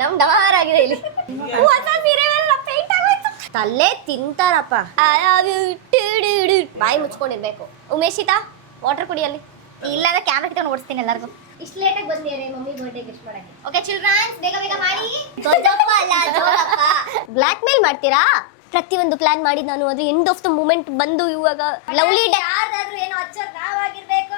ನಮ್ ಡಮಾರ್ ಆಗಿದೆ ಇಲ್ಲಿ. ಹೊಸ ಸೀರೆ ಮೇಲೆ ಪೇಂಟ್ ಆಗೋಯ್ತು. ತಲೆ ತಿಂತಾರಪ್ಪ. ಬಾಯಿ ಮುಚ್ಕೊಂಡಿರ್ಬೇಕು. ಉಮೇಶಿತಾ ವಾಟರ್ ಕುಡಿಯಲ್ಲಿ. ಇಲ್ಲಾಂದ್ರೆ ಕ್ಯಾಮ್ರಾ ಕಿತ್ಕೊಂಡು ಓಡಿಸ್ತೀನಿ ಎಲ್ಲರಿಗೂ. ಇಷ್ಟು ಲೇಟಾಗಿ ಬಂದಿದ್ದಾರೆ ಮಮ್ಮಿ ಬರ್ಡೇ ಗಿಫ್ಟ್ ಮಾಡಕ್ಕೆ. ಓಕೆ ಚಿಲ್ಡ್ರನ್ಸ್, ಬೇಗ ಬೇಗ ಮಾಡಿ. ದೊಡ್ಡಪ್ಪ ಅಲ್ಲ ಜೋರಪ್ಪ. ಬ್ಲ್ಯಾಕ್ ಮೇಲ್ ಮಾಡ್ತೀರಾ? ಪ್ರತಿಯೊಂದು ಪ್ಲಾನ್ ಮಾಡಿ ನಾನು ಅದು ಎಂಡ್ ಆಫ್ ದ ಮೂಮೆಂಟ್ ಬಂದು ಇವಾಗ ಲವ್ಲಿ ಡೇ ಯಾರಾದ್ರೂ ಏನೋ ಹಚ್ಚೋದು ನಾವಾಗಿರ್ಬೇಕು.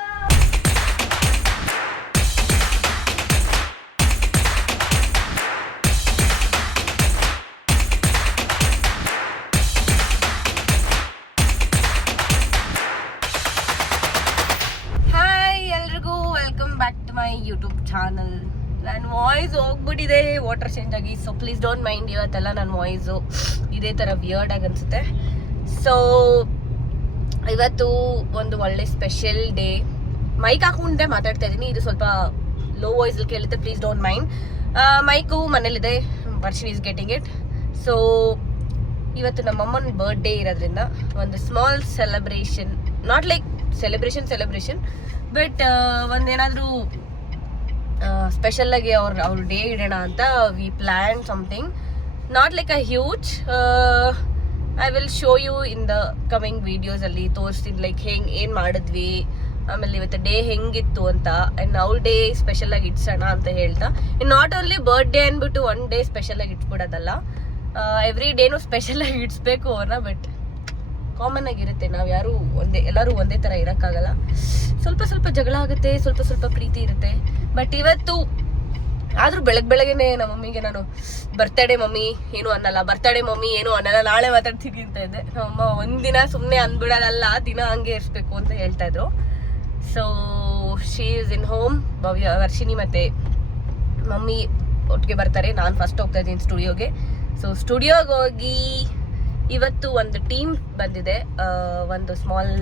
My YouTube channel. ನನ್ನ ವಾಯ್ಸ್ ಹೋಗ್ಬಿಟ್ಟಿದೆ ವಾಟರ್ ಚೇಂಜ್ ಆಗಿ, ಸೊ ಪ್ಲೀಸ್ ಡೋಂಟ್ ಮೈಂಡ್. ಇವತ್ತೆಲ್ಲ ನನ್ನ ವಾಯ್ಸು ಇದೇ ಥರ ವಿಯರ್ಡ್ ಆಗಿ ಅನಿಸುತ್ತೆ. ಸೊ ಇವತ್ತು ಒಂದು ಒಳ್ಳೆ ಸ್ಪೆಷಲ್ ಡೇ. ಮೈಕ್ ಹಾಕೊಂಡೆ ಮಾತಾಡ್ತಾ ಇದ್ದೀನಿ, ಇದು ಸ್ವಲ್ಪ ಲೋ ವಾಯ್ಸಲ್ಲಿ ಕೇಳುತ್ತೆ, ಪ್ಲೀಸ್ ಡೋಂಟ್ ಮೈಂಡ್. ಮೈಕು ಮನೇಲಿದೆ, ವರ್ಷನ್ ಈಸ್ ಗೆಟಿಂಗ್ ಇಟ್. ಸೊ ಇವತ್ತು ನಮ್ಮಮ್ಮನ ಬರ್ಡೇ ಇರೋದ್ರಿಂದ ಒಂದು small celebration, not like celebration but ಒಂದೇನಾದರೂ ಸ್ಪೆಷಲ್ ಆಗಿ ಅವ್ರ ಡೇ ಇಡೋಣ ಅಂತ we plan something, not like a huge. I will show you in the coming ವಿಡಿಯೋಸಲ್ಲಿ ತೋರಿಸ್ತೀನಿ, ಲೈಕ್ ಏನು ಮಾಡಿದ್ವಿ, ಆಮೇಲೆ ಇವತ್ತು ಡೇ ಹೆಂಗಿತ್ತು ಅಂತ. ಆ್ಯಂಡ್ ಅವ್ರ ಡೇ ಸ್ಪೆಷಲ್ ಆಗಿ ಇಡ್ಸೋಣ ಅಂತ ಹೇಳ್ತಾ, ನಾಟ್ ಓನ್ಲಿ ಬರ್ಡೇ ಅಂದ್ಬಿಟ್ಟು ಒನ್ ಡೇ ಸ್ಪೆಷಲ್ ಆಗಿ ಇಟ್ಬಿಡೋದಲ್ಲ, ಎವ್ರಿ ಡೇನೂ ಸ್ಪೆಷಲ್ ಆಗಿ ಇಡ್ಸ್ಬೇಕು ಅವ್ರನ್ನ. ಬಟ್ ಕಾಮನ್ ಆಗಿರುತ್ತೆ, ನಾವು ಯಾರು ಎಲ್ಲರೂ ಒಂದೇ ಥರ ಇರೋಕ್ಕಾಗಲ್ಲ. ಸ್ವಲ್ಪ ಜಗಳ ಆಗುತ್ತೆ, ಸ್ವಲ್ಪ ಪ್ರೀತಿ ಇರುತ್ತೆ. ಬಟ್ ಇವತ್ತು ಆದರೂ ಬೆಳಗ್ಗೆನೆ ನಮ್ಮ ಮಮ್ಮಿಗೆ ನಾನು ಬರ್ತಡೇ ಮಮ್ಮಿ ಏನು ಅನ್ನಲ್ಲ, ಬರ್ತಡೇ ಮಮ್ಮಿ ಏನು ಅನ್ನಲ್ಲ, ನಾಳೆ ಮಾತಾಡ್ತೀನಿ ಅಂತ ಇದ್ದೆ. ನಮ್ಮಮ್ಮ ಒಂದಿನ ಸುಮ್ಮನೆ ಅಂದ್ಬಿಡೋದಲ್ಲ, ದಿನ ಹಂಗೆ ಇರಿಸ್ಬೇಕು ಅಂತ ಹೇಳ್ತಾ ಇದ್ರು. So she is in home. Varshini ಮತ್ತು ಮಮ್ಮಿ ಒಟ್ಟಿಗೆ ಬರ್ತಾರೆ. ನಾನು ಫಸ್ಟ್ ಹೋಗ್ತಾ ಇದ್ದೀನಿ ಸ್ಟುಡಿಯೋಗೆ. ಸೊ ಸ್ಟುಡಿಯೋಗೆ ಹೋಗಿ ಇವತ್ತು ಒಂದು ಟೀಮ್ ಬಂದಿದೆ, ಒಂದು ಸ್ಮಾಲ್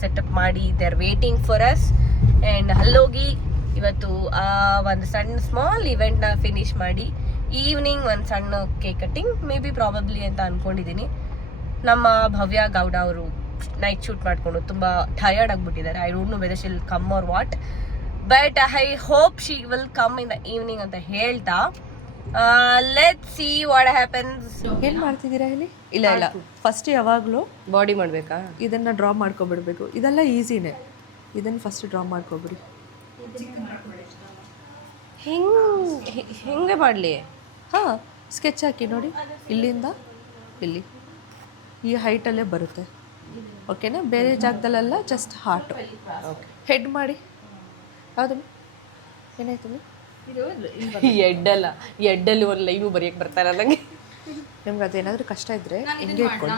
ಸೆಟಪ್ ಮಾಡಿ they are waiting for us. And ಅಲ್ಲೋಗಿ ಇವತ್ತು ಒಂದು ಸಣ್ಣ ಸ್ಮಾಲ್ ಇವೆಂಟ್ನ ಫಿನಿಶ್ ಮಾಡಿ ಈವ್ನಿಂಗ್ ಒಂದು ಸಣ್ಣ cake cutting may be probably ಅಂತ ಅಂದ್ಕೊಂಡಿದ್ದೀನಿ. ನಮ್ಮ ಭವ್ಯ ಗೌಡ ಅವರು ನೈಟ್ ಶೂಟ್ ಮಾಡಿಕೊಂಡು ತುಂಬ ಟಯರ್ಡ್ ಆಗಿಬಿಟ್ಟಿದ್ದಾರೆ. I don't know whether she will come or what, but I hope she will come in the evening ಅಂತ ಹೇಳ್ತಾ ಲೆಟ್ಸ್ ಸಿ ವಾಟ್ ಹ್ಯಾಪನ್ಸ್. ಏನು ಮಾಡ್ತಿದ್ದೀರಾ ಇಲ್ಲಿ? ಇಲ್ಲ ಫಸ್ಟ್ ಯಾವಾಗಲೂ ಬಾಡಿ ಮಾಡಬೇಕಾ? ಇದನ್ನು ಡ್ರಾ ಮಾಡ್ಕೊಬಿಡ್ಬೇಕು. ಇದೆಲ್ಲ ಈಸಿನೇ, ಇದನ್ನು ಫಸ್ಟ್ ಡ್ರಾ ಮಾಡ್ಕೊಬಿಡಿ. ಹೆಂಗೆ ಮಾಡಲಿ? ಹಾಂ, ಸ್ಕೆಚ್ ಹಾಕಿ ನೋಡಿ, ಇಲ್ಲಿಂದ ಇಲ್ಲಿ ಈ ಹೈಟಲ್ಲೇ ಬರುತ್ತೆ. ಓಕೆನಾ? ಬೇರೆ ಜಾಗದಲ್ಲೆಲ್ಲ ಜಸ್ಟ್ ಹಾರ್ಟು. ಓಕೆ, ಹೆಡ್ ಮಾಡಿ. ಹೌದು, ಏನಾಯ್ತು? ಎಡ್ಡಲ್ಲಿ ಒಂದು ಲೈನು ಬರೆಯಕ್ಕೆ ಬರ್ತಾರ ನನಗೆ. ನಿಮ್ಗೆ ಅದೇನಾದರೂ ಕಷ್ಟ ಇದ್ದರೆ ಹಿಂಗೆ ಇಟ್ಕೊಳ್ಳಿ.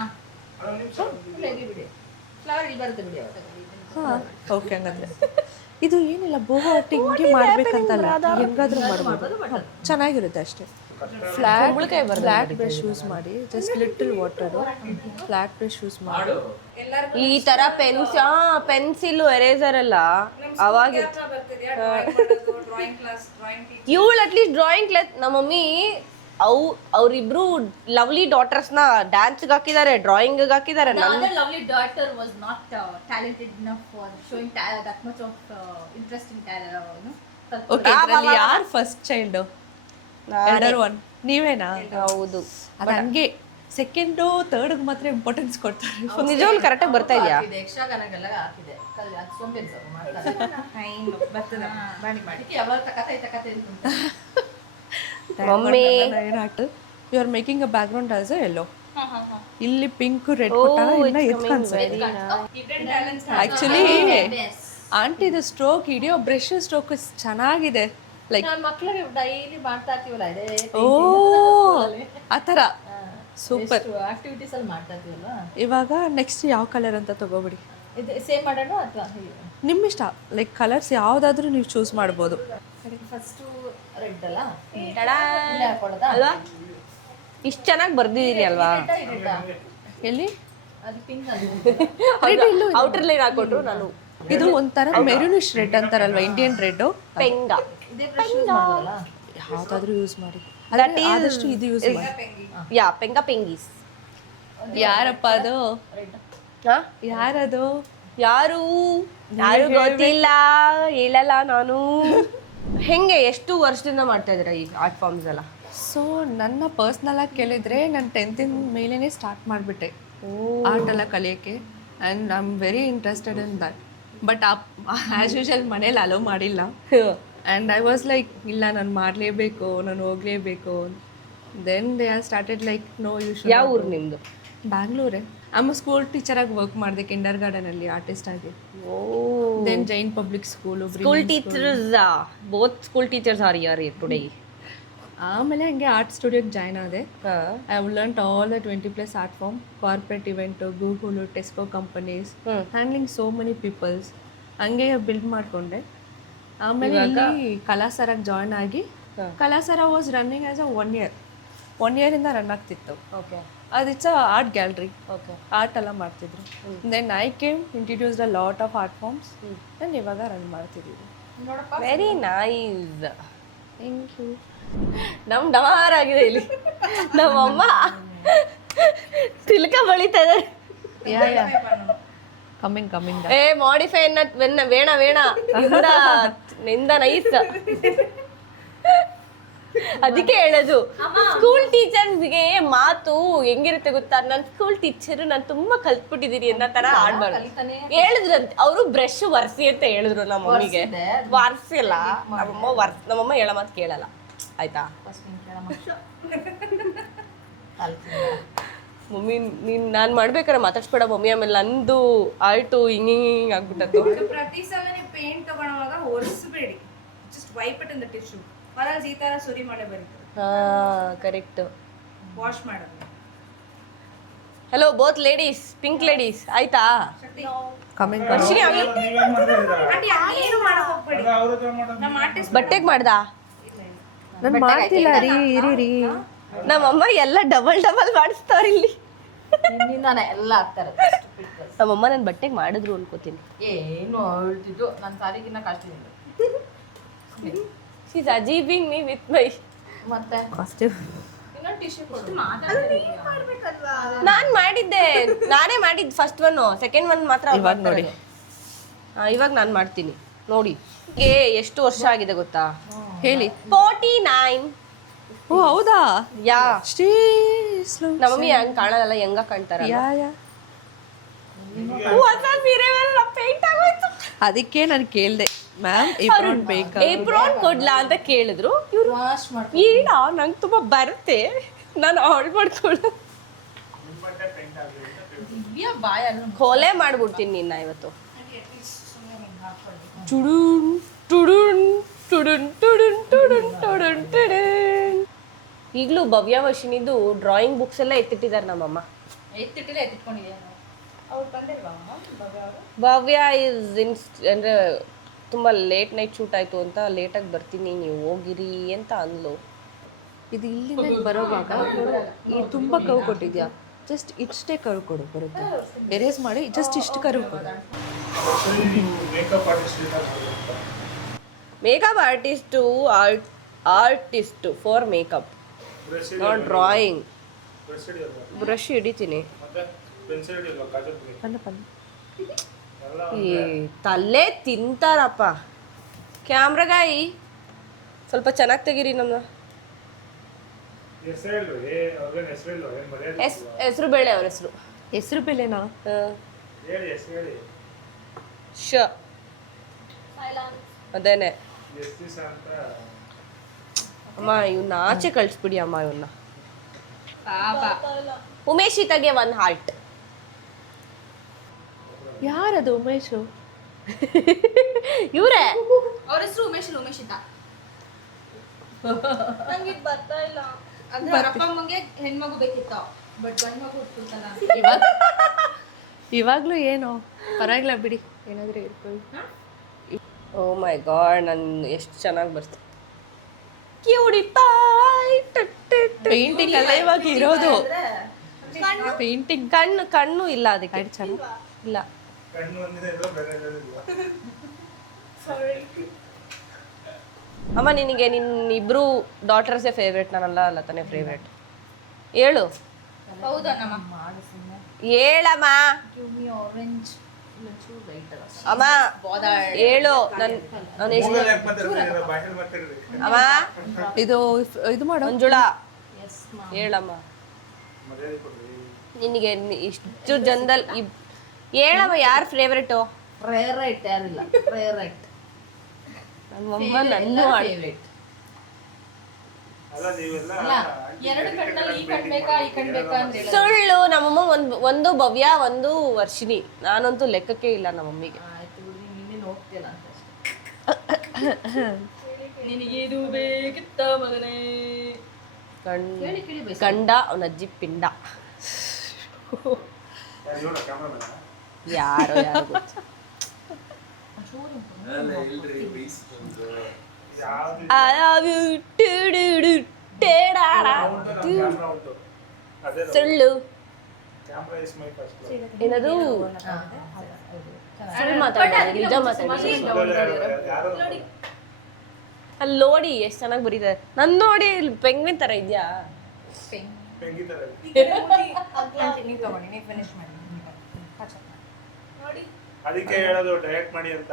ಹಾಂ, ಓಕೆ. ಹಂಗಂದ್ರೆ ಇದು ಏನಿಲ್ಲ, ಬೋಹೋ ಒಟ್ಟು ಹಿಂಗೆ ಮಾಡ್ಬೇಕಂತಲ್ಲ, ಹೆಂಗಾದ್ರೂ ಮಾಡ್ಬೋದು. ಚೆನ್ನಾಗಿರುತ್ತೆ ಅಷ್ಟೇ. ಫ್ಲಾಟ್ ಬ್ರಷ್ ಯೂಸ್ ಮಾಡಿ, just little water, flat brush use ಮಾಡಿ. ಈ ಥರ ಪೆನ್ಸಿಲ್ ಎರೇಸರ್ ಎಲ್ಲ ಅವಾಗ ಇವಳು ಅಟ್ಲೀಸ್ಟ್ ಡ್ರಾಯಿಂಗ್ ಕ್ಲಾಸ್. ನಮ್ಮ ಮಮ್ಮಿ ಅವ್ರಿಬ್ರು ಲವ್ಲಿ ಡಾಟರ್ಸ್ನ ಡ್ಯಾನ್ಸ್ಗೆ ಹಾಕಿದ್ದಾರೆ, ಡ್ರಾಯಿಂಗ್ ಹಾಕಿದ್ದಾರೆ. lovely daughter was not talented enough for showing that much of interest in talent. Okay, ಇದರಲ್ಲಿ ಯಾರು ಫಸ್ಟ್ ಚೈಲ್ಡು? ಎಲ್ಡರ್ ಒನ್ ನೀವೇನಾ? ಹೌದು. ಅದು ಹಂಗೆ ಸೆಕೆಂಡು ಥರ್ಡ್ಗೆ ಮಾತ್ರ ಇಂಪಾರ್ಟೆನ್ಸ್ ಕೊಡ್ತಾರೆ. ನಿಜವಾಗ್ಲೂ ಕರೆಕ್ಟಾಗಿ ಬರ್ತಾ ಇದೆಯಾ? ಯಕ್ಷಗಾನಗೆಲ್ಲ ಹಾಕಿದೆ, ಅದು ಸೋಂಬೇರಿ ಸಾರು ಮಾಡ್ತಾರೆ. ಬರ್ತದೆ ಮಾಡಿ ಮಾಡಿ ಯಾವಾಗ ತಕತೆ ಮಮ್ಮಿ ಏನಾಯ್ತು? You are making a background as a yellow. ಇಲ್ಲಿ ಪಿಂಕ್ ರೆಡ್ ಕೊಟ್ಟಾಗ ಇನ್ನ ಎತ್ಕನ್ಸುತ್ತೆ. ಆಕ್ಚುಲಿ ಆಂಟಿದು ಸ್ಟ್ರೋಕ್ ಹಿಡಿಯೋ ಬ್ರಷ್ ಸ್ಟ್ರೋಕ್ ಚೆನ್ನಾಗಿದೆ. ಲೈಕ್ ಮಕ್ಕಳಿಗೆ ಡೈಲಿ ಮಾಡ್ತಾ ಇರ್ತೀವಲ್ಲ, ಇದೇ ಓ ಆ ಥರ ಸೂಪರ್ ಆಕ್ಟಿವಿಟೀಸ್ ಅಲ್ಲಿ ಮಾಡ್ತಾ ಇರ್ತೀವಲ್ಲ. ಇವಾಗ ನೆಕ್ಸ್ಟ್ ಯಾವ ಕಲರ್ ಅಂತ ತಗೋಬಿಡಿ. ಇದು ಸೇಮ್ ಮಾಡೋಣ ಅಥವಾ ನಿಮ್ಮ ಇಷ್ಟ, ಲೈಕ್ ಕಲರ್ಸ್ ಯಾವುದಾದ್ರೂ ನೀವು ಚೂಸ್ ಮಾಡ್ಬೋದು. ಫಸ್ಟು ರೆಡ್ ಅಲ್ಲ ಅಲ್ವಾ? ಇಷ್ಟು ಚೆನ್ನಾಗಿ ಬರ್ದಿದ್ದೀನಿ ಅಲ್ವಾ? ಎಲ್ಲಿ ಅದು ಪಿಂಕ್ ಔಟರ್ ಲೈನ್ ಹಾಕೊಟ್ರು. ನಾನು ಇದು ಒಂಥರ ಮೆರೂನಿಶ್ ರೆಡ್ ಅಂತಾರಲ್ವಾ, ಇಂಡಿಯನ್ ರೆಡ್. ಪೆಂಗ ಯಾವ್ದಾದ್ರು ಯೂಸ್ ಮಾಡಿ, ಆದಷ್ಟು ಇದು ಯೂಸ್ ಮಾಡಿ. ಯಾ ಪೆಂಗ ಪೆಂಗೀಸ್. ಯಾರಪ್ಪ ಅದು? ಯಾರದು? ಯಾರು ಗೊತ್ತಿಲ್ಲ, ಹೇಳಲ್ಲ ನಾನು. ಹೆಂಗೆ ಎಷ್ಟು ವರ್ಷದಿಂದ ಮಾಡ್ತಾ ಇದ್ದೀರಾ ಈ ಆರ್ಟ್ ಫಾರ್ಮ್ಸ್ ಎಲ್ಲ? ಸೊ ನನ್ನ ಪರ್ಸ್ನಲಾಗಿ ಕೇಳಿದರೆ ನಾನು 10th ಮೇಲೇ ಸ್ಟಾರ್ಟ್ ಮಾಡಿಬಿಟ್ಟೆ ಆರ್ಟ್ ಎಲ್ಲ ಕಲಿಯೋಕ್ಕೆ and I am very interested in that. But as usual ಮನೇಲಿ ಅಲೋ ಮಾಡಿಲ್ಲ. ಆ್ಯಂಡ್ ಐ ವಾಸ್ ಲೈಕ್ ಇಲ್ಲ ನಾನು ಮಾಡಲೇಬೇಕು, ನಾನು ಹೋಗಲೇಬೇಕು. Then they are started like no you should. ಯಾವ ಊರು ನಿಮ್ಮದು? ಬ್ಯಾಂಗ್ಳೂರೇ. ಆಮೇಲೆ ಸ್ಕೂಲ್ ಟೀಚರಾಗಿ ವರ್ಕ್ ಮಾಡಿದೆ ಕಿಂಡರ್ ಗಾರ್ಡನಲ್ಲಿ ಆರ್ಟಿಸ್ಟ್ ಆಗಿ. Then Jain public school. School teachers, both school teachers are here today. ಆಮೇಲೆ ಹಂಗೆ ಆರ್ಟ್ ಸ್ಟುಡಿಯೋಗೆ ಜಾಯ್ನ್ ಆದೆ. I have learn all the 20+ art form, corporate event, Google, Tesco companies, handling so many peoples. ಹಂಗೆ build ಮಾಡಿಕೊಂಡೆ. ಆಮೇಲೆ ಇಲ್ಲಿ ಕಲಾಸರಾಗಿ ಜಾಯ್ನ್ ಆಗಿ, Kalasara was running as a 1 year. 1 year-ಇಂದ ರನ್ ಆಗ್ತಿತ್ತು. ಓಕೆ. ಅದಿಟ್ಸ್ ಆರ್ಟ್ ಗ್ಯಾಲರಿ. ಓಕೆ. ಆರ್ಟ್ ಎಲ್ಲ ಮಾಡ್ತಿದ್ರು. Then I came introduced a lot of art forms and ಇವಾಗ ರನ್ ಮಾಡ್ತಿದ್ದೀವಿ. Very nice. Thank you. ನಮ್ ಡಮಾರ್ ಆಗಿದೆ ಇಲ್ಲಿ. ನಮ್ಮಮ್ಮ ತಿಲ್ಕ ಬಳಿತಾ ಇದ್ದಾರೆ. ಕಮ್ಮಿಂಗ್ ಏ ಮಾಡಿಫೈ ವೇಣ ನಿಂದ ನೈಸ್. ಅದಕ್ಕೆ ಹೇಳೋದು ಸ್ಕೂಲ್ ಟೀಚರ್ಸ್ಗೆ ಮಾತು ಹೆಂಗಿರುತ್ತೆ ಗೊತ್ತಾ, ನನ್ನ ಸ್ಕೂಲ್ ಟೀಚರ್ ನಾನು ತುಂಬಾ ಕಲ್ತ್ಬಿಟ್ಟಿದೀನಿ ಅನ್ನೋ ತರ ಆಡ್ಬಾರ್ದು. ಹೇಳಿದ್ರಂತೆ ಅವರು ಬ್ರಷ್ ಒರ್ಸಿ ಅಂತ ಹೇಳಿದ್ರು ನಮ್ಮ ಮಮ್ಮಿಗೆ. ಒರ್ಸಿಲ್ಲ ನಮ್ಮಮ್ಮ ಹೇಳೋ ಮಾತು ಕೇಳಲ್ಲ ಆಯ್ತಾ. ಮಮ್ಮಿ ನೀನ್ ನಾನು ಮಾಡ್ಬೇಕಾರೆ ಮಾತಾಡ್ಸ್ಬೇಡ ಮಮ್ಮಿ, ಆಮೇಲೆ ನಂದು ಆರ್ಟು ಹಿಂಗ್ ಆಗ್ಬಿಟ್ಟದ್ದು. ಪ್ರತಿ ಸಲ ನೀವು ಪೇಂಟ್ ತಗೊಳುವಾಗ ಒರೆಸಬೇಡಿ, just wipe it in the tissue. ಹೊರಗೆ ಈ ತರ ಸುರಿ ಮಳೆ ಬರೀತಾರೆ. ಹಾ ಕರೆಕ್ಟ್. ವಾಶ್ ಮಾಡೋದು. Hello both ladies, pink ladies ಆಯ್ತಾ? ಕಮ್ಮಿಂಗ್. ವರ್ಷಿಣಿ ಆಗ್ಲಿ ಏನು ಮಾಡಕ್ ಹೋಗ್ಬೇಡಿ. ನಮ್ಮ ಆರ್ಟಿಸ್ಟ್ ಬಟ್ಟೆಗೆ ಮಾಡ್ದಾ? ನಾನು ಮಾಡ್ತಿಲ್ಲ ರೀ, ಇರಿ. ನಮ್ಮಮ್ಮ ಎಲ್ಲ ಡಬಲ್ ಮಾಡಿಸ್ತಾರ ಇಲ್ಲಿ. ನಿನ್ನಿಂದಾನೆ ಎಲ್ಲ ಆಗ್ತಾರೆ. ನಮ್ಮಮ್ಮ ನನ್ನ ಬಟ್ಟೆಗೆ ಮಾಡಿದ್ರು ಅನ್ಕೋತೀನಿ. ಏನು ಹೇಳ್ತಿದ್ದು, ನನ್ನ ಸಾರಿಗಿನ್ನ ಕಾಸ್ಟ್ಲಿ ಇದೆ. ಶೀಸ್ ಅಜೀವಿಂಗ್ ಮೀ ವಿತ್ ಮೈ ಮತ್ತೆ ಕಾಸ್ಟ್ಯೂಮ್. ನಾನೇ ಮಾಡಿದ್ದು ಫಸ್ಟ್ ಒನ್, ಸೆಕೆಂಡ್ ಒನ್ ಮಾತ್ರ ಇವಾಗ ನೋಡಿ. ಇವಾಗ ನಾನು ಮಾಡ್ತೀನಿ ನೋಡಿ. ಎಷ್ಟು ವರ್ಷ ಆಗಿದೆ ಗೊತ್ತಾ? ಹೇಳಿ. 49. ಓ ಹೌದಾ? ಯಾ. ನಮ್ಮ ಮಮ್ಮಿ ಹಂಗ್ ಕಾಣಲ್ಲ, ಹೆಂಗ ಕಾಣ್ತಾರ. ಅದಕ್ಕೆ ನಾನು ಕೇಳಿದೆ ಮ್ಯಾಮ್ ಏಪ್ರಾನ್ ಬೇಕಾ, ಏಪ್ರಾನ್ ಕೊಡ್ಲಾ ಅಂತ ಕೇಳಿದ್ರು. ಇವ್ರು ವಾಶ್ ಮಾಡಿ ಇಲ್ಲ ನಂಗೆ ತುಂಬಾ ಬರುತ್ತೆ, ನಾನು ಆರ್ಡರ್ ಮಾಡ್ಕೊಳ್ಳ. ದಿವ್ಯಾ ಬಾಯಲ್ಲಿ ಕೊಲೆ ಮಾಡ್ಬಿಡ್ತೀನಿ ನಿನ್ನ ಇವತ್ತು. ಟುಡುನ್ ಟುಡುನ್ ಟುಡುನ್ ಟುಡುನ್ ಟುಡುನ್ ಟುಡುನ್ ಟುಡುನ್. ಈಗಲೂ ಭವ್ಯ ವರ್ಷಿನಿದು ಡ್ರಾಯಿಂಗ್ ಬುಕ್ಸ್ ಎಲ್ಲ ಎತ್ತಿಟ್ಟಿದ್ದಾರೆ ನಮ್ಮಮ್ಮ. ಎತ್ತಿಟ್ಕೊಂಡಿದ್ಯಾ? ಅವ್ರು ಬಂದಿಲ್ವಾ ಭವ್ಯ ಇಸ್ ಅಂದರೆ ತುಂಬ ಲೇಟ್ ನೈಟ್ ಶೂಟ್ ಆಯಿತು ಅಂತ ಲೇಟಾಗಿ ಬರ್ತೀನಿ ನೀವು ಹೋಗಿರಿ ಅಂತ ಅಂದ್ಲು. ಇದು ಇಲ್ಲಿಂದ ಬರೋವಾಗ ಈ ತುಂಬ ಕರ್ವ್ ಕೊಟ್ಟಿದ್ಯಾ, ಜಸ್ಟ್ ಇಷ್ಟೇ ಕರ್ವ್ ಕೊಡು ಬರುತ್ತೆ. ಎರೇಸ್ ಮಾಡಿ ಜಸ್ಟ್ ಇಷ್ಟು ಕರ್ವ್ ಕೊಡು. Makeup artist for makeup, not drawing. Brush ಹಿಡಿತೀನಿ. ಈ ತಲೆ ತಿಂತಾರಪ್ಪ. ಕ್ಯಾಮ್ರಾಗಾಯಿ ಸ್ವಲ್ಪ ಚೆನ್ನಾಗಿ ತೆಗೀರಿ. ನಮ್ಮ ಹೆಸರು ಬೇಳೆ, ಅವ್ರ ಹೆಸರು ಹೆಸರು ಬೆಲೆನಾ? ಶ ಅದೇನೆ ಅಮ್ಮ. ಇವನ್ನ ಆಚೆ ಕಳಿಸ್ಬಿಡಿ ಅಮ್ಮ ಇವನ್ನ. ಉಮೇಶಿತಾಗೆ 1 ಹಾರ್ಟ್. ಯಾರದು ಉಮೇಶು? ಇವ್ರೆ ಅವ್ರ ಹೆಸರು ಉಮೇಶಿತಾ. ನಂಗೆ ಇದು ಬರ್ತಾ ಇಲ್ಲ. ಅಂದ್ರೆ ಅಪ್ಪ ಅಮ್ಮಂಗೆ ಹೆಣ್ಮಗು ಬೇಕಿತ್ತು, ಬಟ್ ಗಂಡು ಮಗು ಹುಟ್ಟುತ್ತಲ್ಲ. ಇವಾಗ್ಲೂ ಏನು ಪರವಾಗಿಲ್ಲ ಬಿಡಿ, ಏನಾದರೂ ಇರ್ಕೊಳ್ಳಿ. ಓ ಮೈ ಗಾಡ್, ನಾನು ಎಷ್ಟು ಚೆನ್ನಾಗಿ ಬರ್ತೇನೆ. ಪೇಂಟಿಂಗ್ ಅಲ್ಲ ಇವಾಗ ಇರೋದು. ಪೇಂಟಿಂಗ್. ಕಣ್ಣು ಇಲ್ಲ ಅದಕ್ಕೆ. ಇಲ್ಲ ಅಮ್ಮ. ನಿನಗೆ ನಿನ್ನಿಬ್ರು ಡಾಟರ್ಸೇ ಫೇವ್ರೇಟ್, ನಾನಲ್ಲ ಅಲ್ಲ ತಾನೇ ಫೇವ್ರೇಟ್? ಹೇಳು. ಹೌದಾ? ಹೇಳಮ್ಮ. ಅಮ್ಮ ಹೇಳು ನಾನು ಎಷ್ಟು ಅಮ್ಮ ಇದು ಮಾಡು ಮಂಜುಳಾ ಹೇಳಮ್ಮ ನಿನಗೆ ಇಷ್ಟು ಜನದಲ್ಲಿ ಹೇಳಮ್ಮ ಯಾರು ಫೇವ್ರೇಟು ಫೇವ್ರೇಟ್ ಯಾರಿಲ್ಲ ಫೇವ್ರೇಟ್ ನಮ್ಮಮ್ಮ ನನ್ನ ಎರಡು ಕಣ್ಣಲ್ಲಿ ಈ ಕಣ್ ಬೇಕಾ ಈ ಕಣ್ ಬೇಕಾ ಅಂತ ಹೇಳಿ ಸುಳ್ಳು ನಮ್ಮಮ್ಮ ಒಂದು ಭವ್ಯ ಒಂದು ವರ್ಷಿಣಿ ನಾನಂತೂ ಲೆಕ್ಕಕ್ಕೆ ಇಲ್ಲ ನಮ್ಮಮ್ಮಿಗೆ ಆಯ್ತು ಬಿಡಿ ನಿನ್ನೆ ನೋಡ್ತಿಲ್ಲ ಅಂತ ಅಷ್ಟೇ ನಿನಗೆ ಇದು ಬೇಕಿತ್ತ ಮಗನೇ ಕೇಳಿ ಕೇಳಿ ಬೈಸ್ ಗಂಡ ಅವನ ಅಜ್ಜಿ ಪಿಂಡ ಯಾರೋ ಯಾರು ಗೊತ್ತು I love you, do-do-do, da-da-da, do. ಸುಳ್ಳು ಏನದು ಸುಳ್ಳು ಮಾತಾಡಿ ನಿಜ ಮಾತಾಡಿ ಅಲ್ಲಿ ನೋಡಿ ಎಷ್ಟು ಚೆನ್ನಾಗಿ ಬರೀತಾರೆ ನನ್ ನೋಡಿ ಪೆಂಗ್ವಿನ್ ತರ ಇದ್ಯಾ ಅದಕ್ಕೆ ಹೇಳೋದು ಡಯಟ್ ಮಾಡಿ ಅಂತ